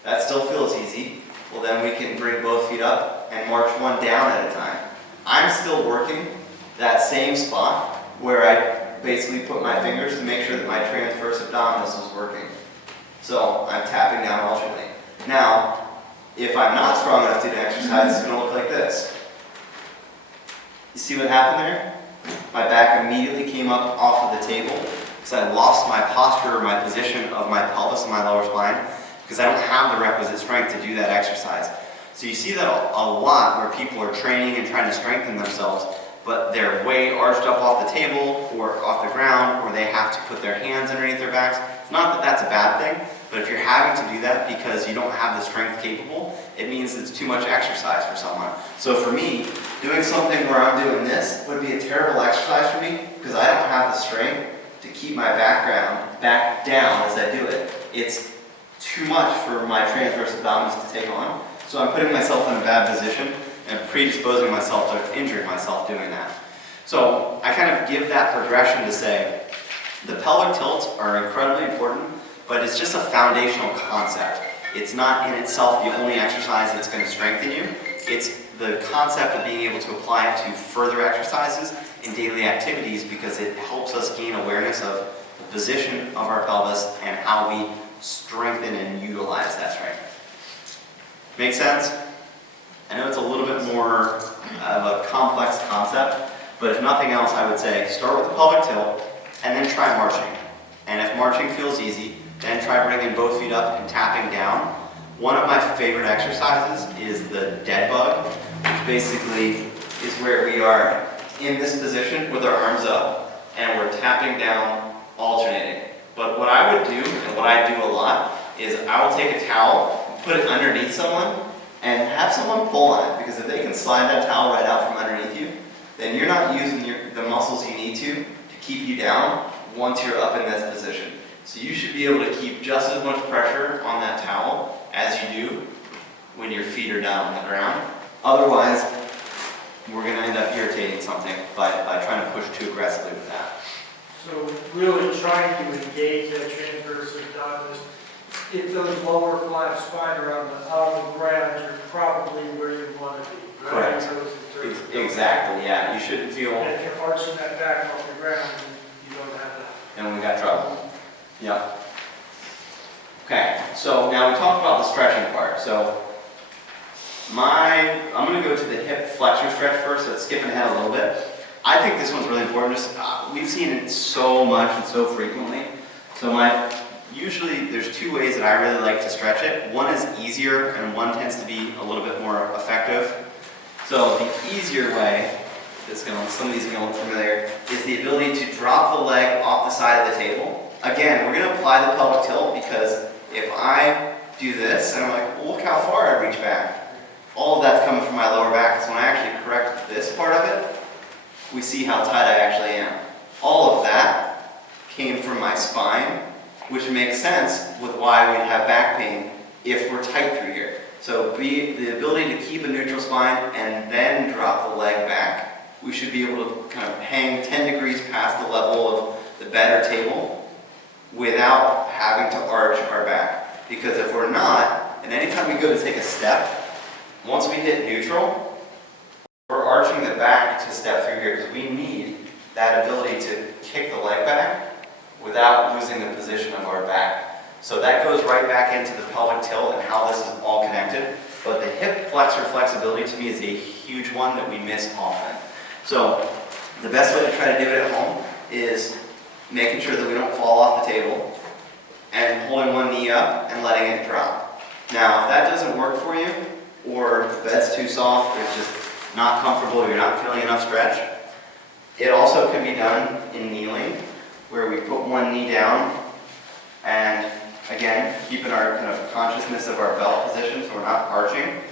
That still feels easy. Well, then we can bring both feet up and march one down at a time. I'm still working that same spot where I basically put my fingers to make sure that my transverse abdominis is working. So I'm tapping down alternately. Now, if I'm not strong enough to do the exercise, it's going to look like this. You see what happened there? My back immediately came up off of the table because I lost my posture or my position of my pelvis and my lower spine because I don't have the requisite strength to do that exercise. So you see that a lot where people are training and trying to strengthen themselves, but they're way arched up off the table or off the ground, or they have to put their hands underneath their backs. It's not that that's a bad thing, but if you're having to do that because you don't have the strength capable, it means it's too much exercise for someone. So for me, doing something where I'm doing this would be a terrible exercise for me because I don't have the strength to keep my back down as I do it. It's too much for my transverse abdominis to take on. So I'm putting myself in a bad position and predisposing myself to injuring myself doing that. So I kind of give that progression to say the pelvic tilts are incredibly important, but it's just a foundational concept. It's not in itself the only exercise that's going to strengthen you. It's the concept of being able to apply it to further exercises in daily activities because it helps us gain awareness of the position of our pelvis and how we strengthen and utilize that strength. Make sense? I know it's a little bit more of a complex concept, but if nothing else, I would say start with the pelvic tilt and then try marching. And if marching feels easy, then try bringing both feet up and tapping down. One of my favorite exercises is the dead bug, which basically is where we are in this position with our arms up and we're tapping down, alternating. But what I would do, and what I do a lot, is I will take a towel, put it underneath someone, and have someone pull on it. Because if they can slide that towel right out from underneath you, then you're not using the muscles you need to keep you down once you're up in this position. So you should be able to keep just as much pressure on that towel as you do when your feet are down on the ground. Otherwise, we're going to end up irritating something by trying to push too aggressively with that. So really trying to engage that transverse abdominis. If those lower flat spine are on the ground, you're probably where you want to be. Right? Correct. Exactly, yeah. You shouldn't feel... And if you're arching that back off the ground, you don't have that. And we got trouble. Yep. Okay, so now we talked about the stretching part. So I'm going to go to the hip flexor stretch first, so skipping ahead a little bit. I think this one's really important. Just, we've seen it so much and so frequently. So usually there's two ways that I really like to stretch it. One is easier and one tends to be a little bit more effective. So the easier way, some of these are going to look familiar, is the ability to drop the leg off the side of the table. Again, we're going to apply the pelvic tilt because if I do this and I'm like, well, look how far I reach back. All of that's coming from my lower back. So when I actually correct this part of it, we see how tight I actually am. All of that came from my spine, which makes sense with why we'd have back pain if we're tight through here. So the ability to keep a neutral spine and then drop the leg back, we should be able to kind of hang 10 degrees past the level of the bed or table without having to arch our back. Because if we're not, and anytime we go to take a step, once we hit neutral, we're arching the back to step through here because we need that ability to kick the leg back without losing the position of our back. So that goes right back into the pelvic tilt and how this is all connected. But the hip flexor flexibility to me is a huge one that we miss often. So the best way to try to do it at home is making sure that we don't fall off the table and holding one knee up and letting it drop. Now, if that doesn't work for you, or the bed's too soft, or it's just not comfortable, or you're not feeling enough stretch, it also can be done in kneeling, where we put one knee down and again, keeping our kind of consciousness of our belt position so we're not arching,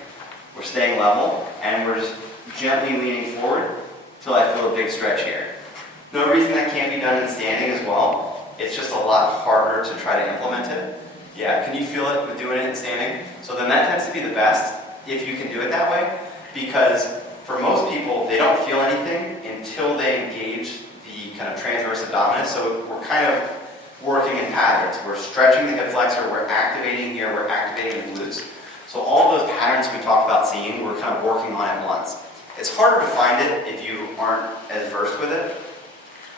we're staying level, and we're just gently leaning forward until I feel a big stretch here. No reason that can't be done in standing as well. It's just a lot harder to try to implement it. Yeah, can you feel it with doing it in standing? So then that tends to be the best if you can do it that way, because for most people, they don't feel anything until they engage the kind of transverse abdominis. So we're kind of working in patterns. We're stretching the hip flexor, we're activating here, we're activating the glutes. So all those patterns we talked about seeing, we're kind of working on at once. It's harder to find it if you aren't as versed with it,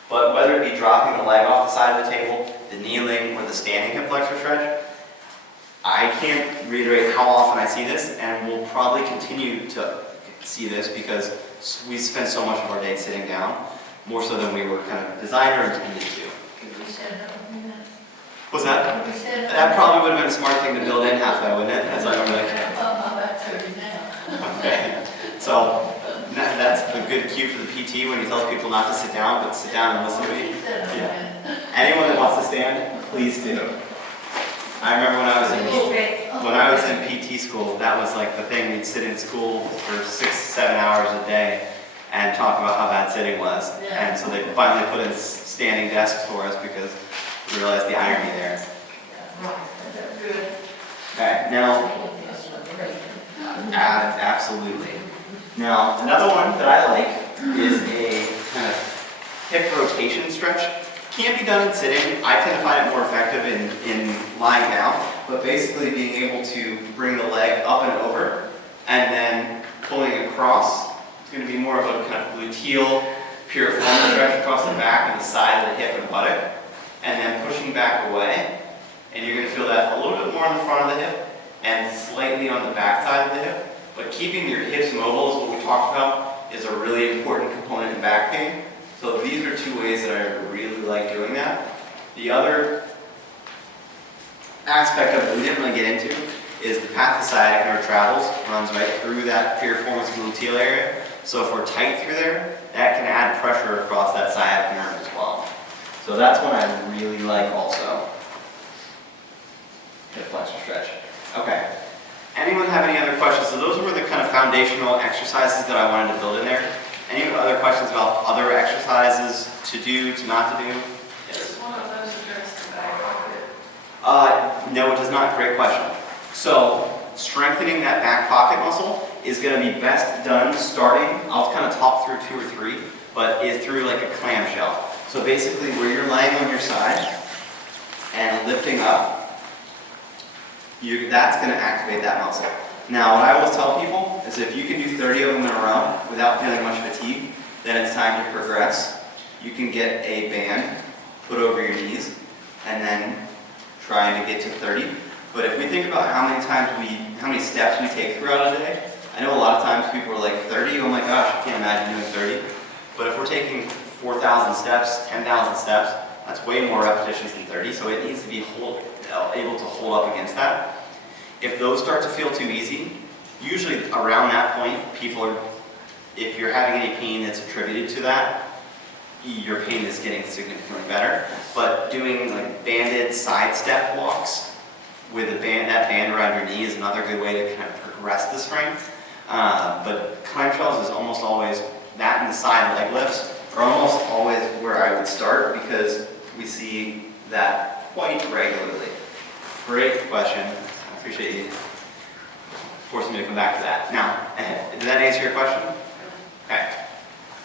but whether it be dropping the leg off the side of the table, the kneeling, or the standing hip flexor stretch, I can't reiterate how often I see this, and we'll probably continue to see this because we spend so much of our day sitting down, more so than we were kind of designed or intended to. Could we set it up a minute? What's that? Could we set it up? That probably would have been a smart thing to build in halfway, wouldn't it? As I remember. I'm about 30 now. Okay. So that's the good cue for the PT when he tells people not to sit down, but sit down and listen to me. Yeah. Anyone that wants to stand, please do. I remember when I was in PT school, that was like the thing. We'd sit in school for 6-7 hours a day and talk about how bad sitting was. Yeah. And so they finally put in standing desks for us because we realized the irony there. That's good. Okay, now, absolutely. Now, another one that I like is a kind of hip rotation stretch. Can't be done in sitting. I tend to find it more effective in lying down, but basically being able to bring the leg up and over and then pulling across. It's going to be more of a kind of gluteal piriform stretch across the back and the side of the hip and buttock, and then pushing back away. And you're going to feel that a little bit more on the front of the hip and slightly on the back side of the hip. But keeping your hips mobile is what we talked about, is a really important component in back pain. So these are two ways that I really like doing that. The other aspect of it we didn't really get into is the path of sciatic nerve travels, runs right through that piriformis gluteal area. So if we're tight through there, that can add pressure across that sciatic nerve as well. So that's one I really like also. Hip flexor stretch. Okay. Anyone have any other questions? So those were the kind of foundational exercises that I wanted to build in there. Any other questions about other exercises to do, to not to do? Does one of those address the back pocket? No, it does not. Great question. So strengthening that back pocket muscle is going to be best done starting, I'll kind of talk through 2 or 3, but is through like a clamshell. So basically where you're laying on your side and lifting up, that's going to activate that muscle. Now, what I always tell people is if you can do 30 of them in a row without feeling much fatigue, then it's time to progress. You can get a band, put over your knees, and then trying to get to 30. But if we think about how many steps we take throughout a day, I know a lot of times people are like 30, I'm like, my gosh, I can't imagine doing 30. But if we're taking 4,000 steps, 10,000 steps, that's way more repetitions than 30, so it needs to be able to hold up against that. If those start to feel too easy, usually around that point, if you're having any pain that's attributed to that, your pain is getting significantly better. But doing like banded side step walks with that band around your knee is another good way to kind of progress the strength. But clamshells is almost always, that and the side leg lifts are almost always where I would start because we see that quite regularly. Great question. I appreciate you forcing me to come back to that. Now, did that answer your question? Okay.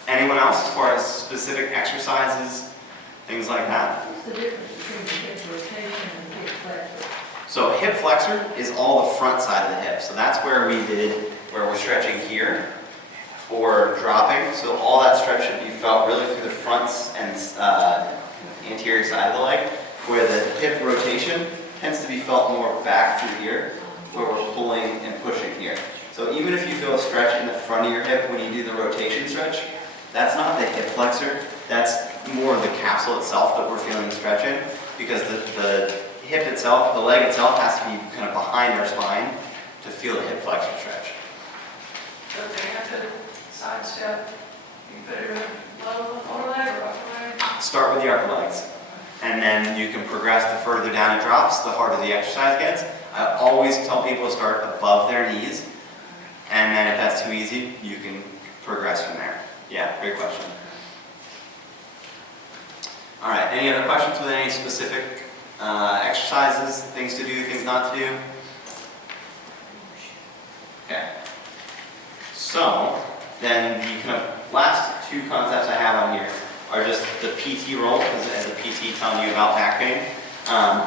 Anyone else as far as specific exercises, things like that? What's the difference between the hip rotation and the hip flexor? So hip flexor is all the front side of the hip. So that's where we're stretching here or dropping. So all that stretch should be felt really through the front and anterior side of the leg, where the hip rotation tends to be felt more back through here, where we're pulling and pushing here. So even if you feel a stretch in the front of your hip when you do the rotation stretch, that's not the hip flexor, that's more of the capsule itself that we're feeling the stretch in, because the hip itself, the leg itself has to be kind of behind our spine to feel the hip flexor stretch. So they have to sidestep, you put your lower leg or upper leg. Start with the upper legs, and then you can progress the further down it drops, the harder the exercise gets. I always tell people to start above their knees, and then if that's too easy, you can progress from there. Yeah, great question. All right, any other questions with any specific exercises, things to do, things not to do? Okay. So, then the kind of last two concepts I have on here are just the PT role, as a PT telling you about back pain,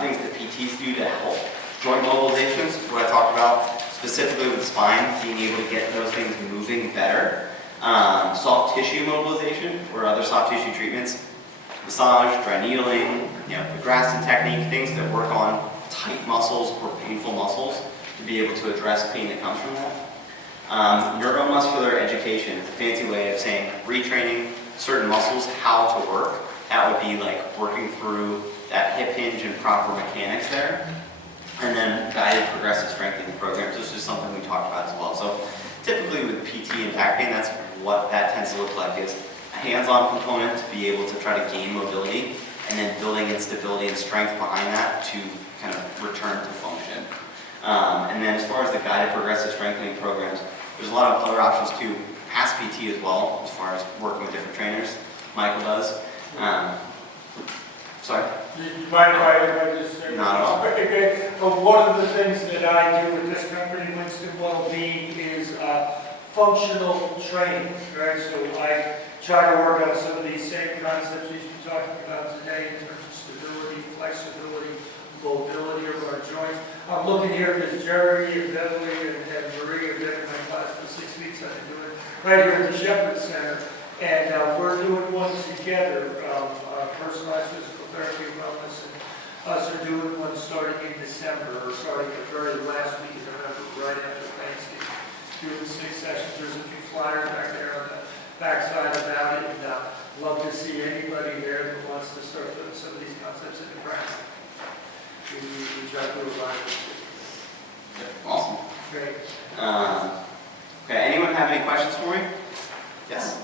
things that PTs do to help. Joint mobilizations, what I talked about specifically with the spine, being able to get those things moving better. Soft tissue mobilization, or other soft tissue treatments, massage, dry needling, the Graston technique, things that work on tight muscles or painful muscles to be able to address pain that comes from that. Neuromuscular education is a fancy way of saying retraining certain muscles how to work. That would be like working through that hip hinge and proper mechanics there. And then guided progressive strengthening programs. This is something we talked about as well. So typically with PT and back pain, that's what that tends to look like, is a hands-on component to be able to try to gain mobility, and then building in stability and strength behind that to kind of return to function. And then as far as the guided progressive strengthening programs, there's a lot of other options too, past PT as well, as far as working with different trainers. Michael does. Sorry? You mind if I just say? Not at all. Okay, well, one of the things that I do with this company, Winston Wellbeing, is functional training, right? So I try to work on some of these same concepts you've been talking about today in terms of stability, flexibility, mobility of our joints. I'm looking here because Jerry and Beverly and Marie have been in my class for 6 weeks. I've been doing it right here at the Shepherd Center. And we're doing one together, personalized physical therapy and wellness, and us are doing one starting in December, or starting the very last week of November, right after Thanksgiving. Doing 6 sessions. There's a few flyers back there on the backside about it, and love to see anybody there that wants to start putting some of these concepts into practice. We try to do a lot of this. Awesome. Great. Okay, anyone have any questions for me? Yes?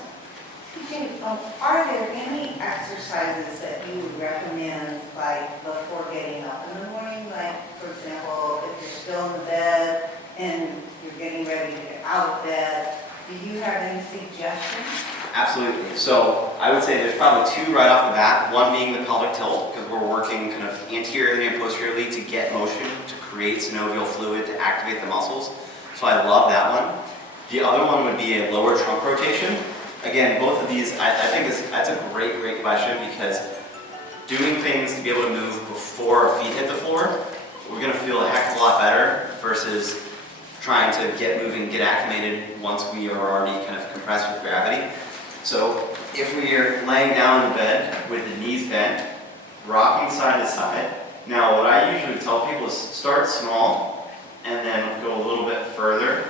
Are there any exercises that you would recommend, like before getting up in the morning? Like, for example, if you're still in the bed and you're getting ready to get out of bed, do you have any suggestions? Absolutely. So I would say there's probably two right off the bat. One being the pelvic tilt, because we're working kind of anteriorly and posteriorly to get motion, to create synovial fluid, to activate the muscles. So I love that one. The other one would be a lower trunk rotation. Again, both of these, I think that's a great question, because doing things to be able to move before our feet hit the floor, we're going to feel a heck of a lot better versus trying to get moving, get acclimated once we are already kind of compressed with gravity. So if we are laying down in the bed with the knees bent, rocking side to side, now what I usually tell people is start small and then go a little bit further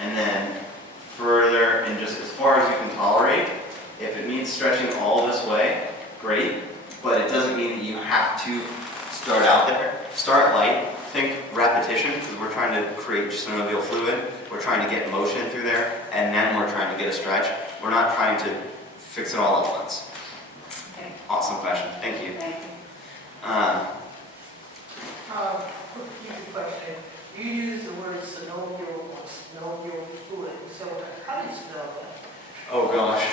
and then further and just as great, but it doesn't mean that you have to start out there. Start light, think repetition, because we're trying to create synovial fluid, we're trying to get motion through there, and then we're trying to get a stretch. We're not trying to fix it all at once. Okay. Awesome question, thank you. Thank you. Quick easy question. You use the word synovial fluid, so how do you spell that? Oh gosh.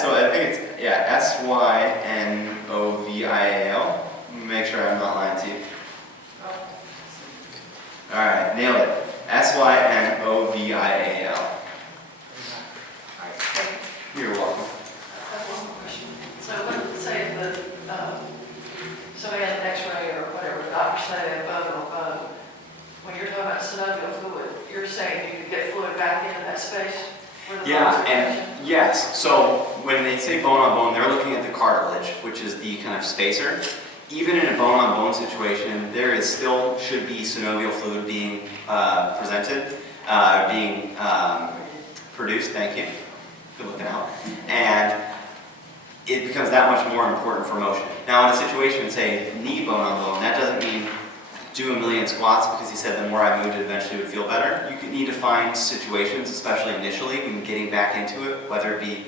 So I think it's, yeah, Synovial. Make sure I'm not lying to you. Alright, nailed it. Synovial. You're welcome. I have one more question. So when, say that, somebody has an x-ray or whatever, the doctor say they have bone on bone, when you're talking about synovial fluid, you're saying you could get fluid back into that space? where the Yeah, bones are and connection? yes, so when they say bone on bone, they're looking at the cartilage, which is the kind of spacer. Even in a bone on bone situation, there is still should be synovial fluid being produced, thank you, good looking out, and it becomes that much more important for motion. Now in a situation, say knee bone on bone, that doesn't mean do 1,000,000 squats because he said the more I moved, eventually it would feel better. You could need to find situations, especially initially, when getting back into it, whether it be,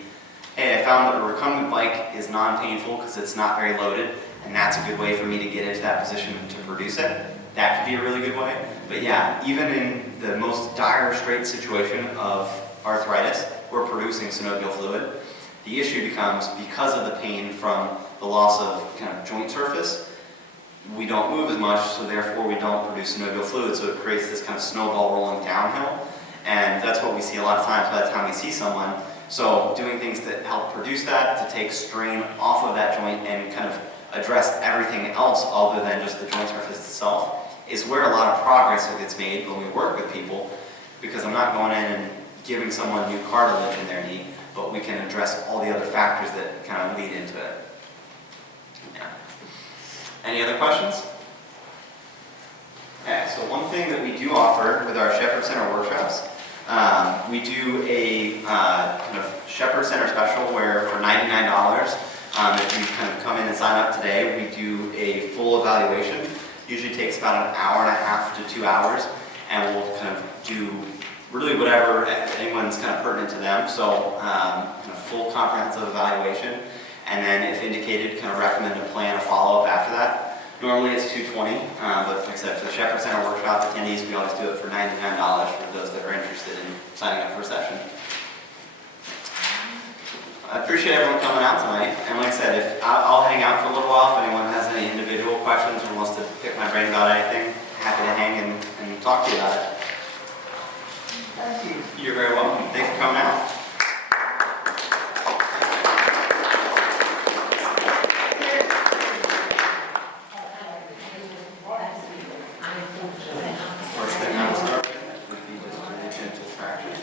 hey, I found that a recumbent bike is non-painful because it's not very loaded, and that's a good way for me to get into that position to produce it. That could be a really good way. But yeah, even in the most dire straight situation of arthritis, we're producing synovial fluid. The issue becomes, because of the pain from the loss of kind of joint surface, we don't move as much, so therefore we don't produce synovial fluid, so it creates this kind of snowball rolling downhill. And that's what we see a lot of times by the time we see someone. So doing things that help produce that, to take strain off of that joint and kind of address everything else other than just the joint surface itself, is where a lot of progress gets made when we work with people, because I'm not going in and giving someone new cartilage in their knee, but we can address all the other factors that kind of lead into it. Yeah. Any other questions? Okay, so one thing that we do offer with our Shepherd Center workshops, we do a kind of Shepherd Center special where for $99, if you kind of come in and sign up today, we do a full evaluation. Usually takes about an hour and a half to 2 hours, and we'll kind of do really whatever anyone's kind of pertinent to them. So kind of full comprehensive evaluation, and then if indicated, kind of recommend a plan of follow-up after that. Normally it's $220, but like I said, for the Shepherd Center workshop attendees, we always do it for $99 for those that are interested in signing up for a session. I appreciate everyone coming out tonight, and like I said, I'll hang out for a little while if anyone has any individual questions or wants to pick my brain about anything. Happy to hang and talk to you about it. Thank you. You're very welcome. Thanks for coming out. First thing I would start with would be just gentle traction.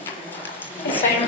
Same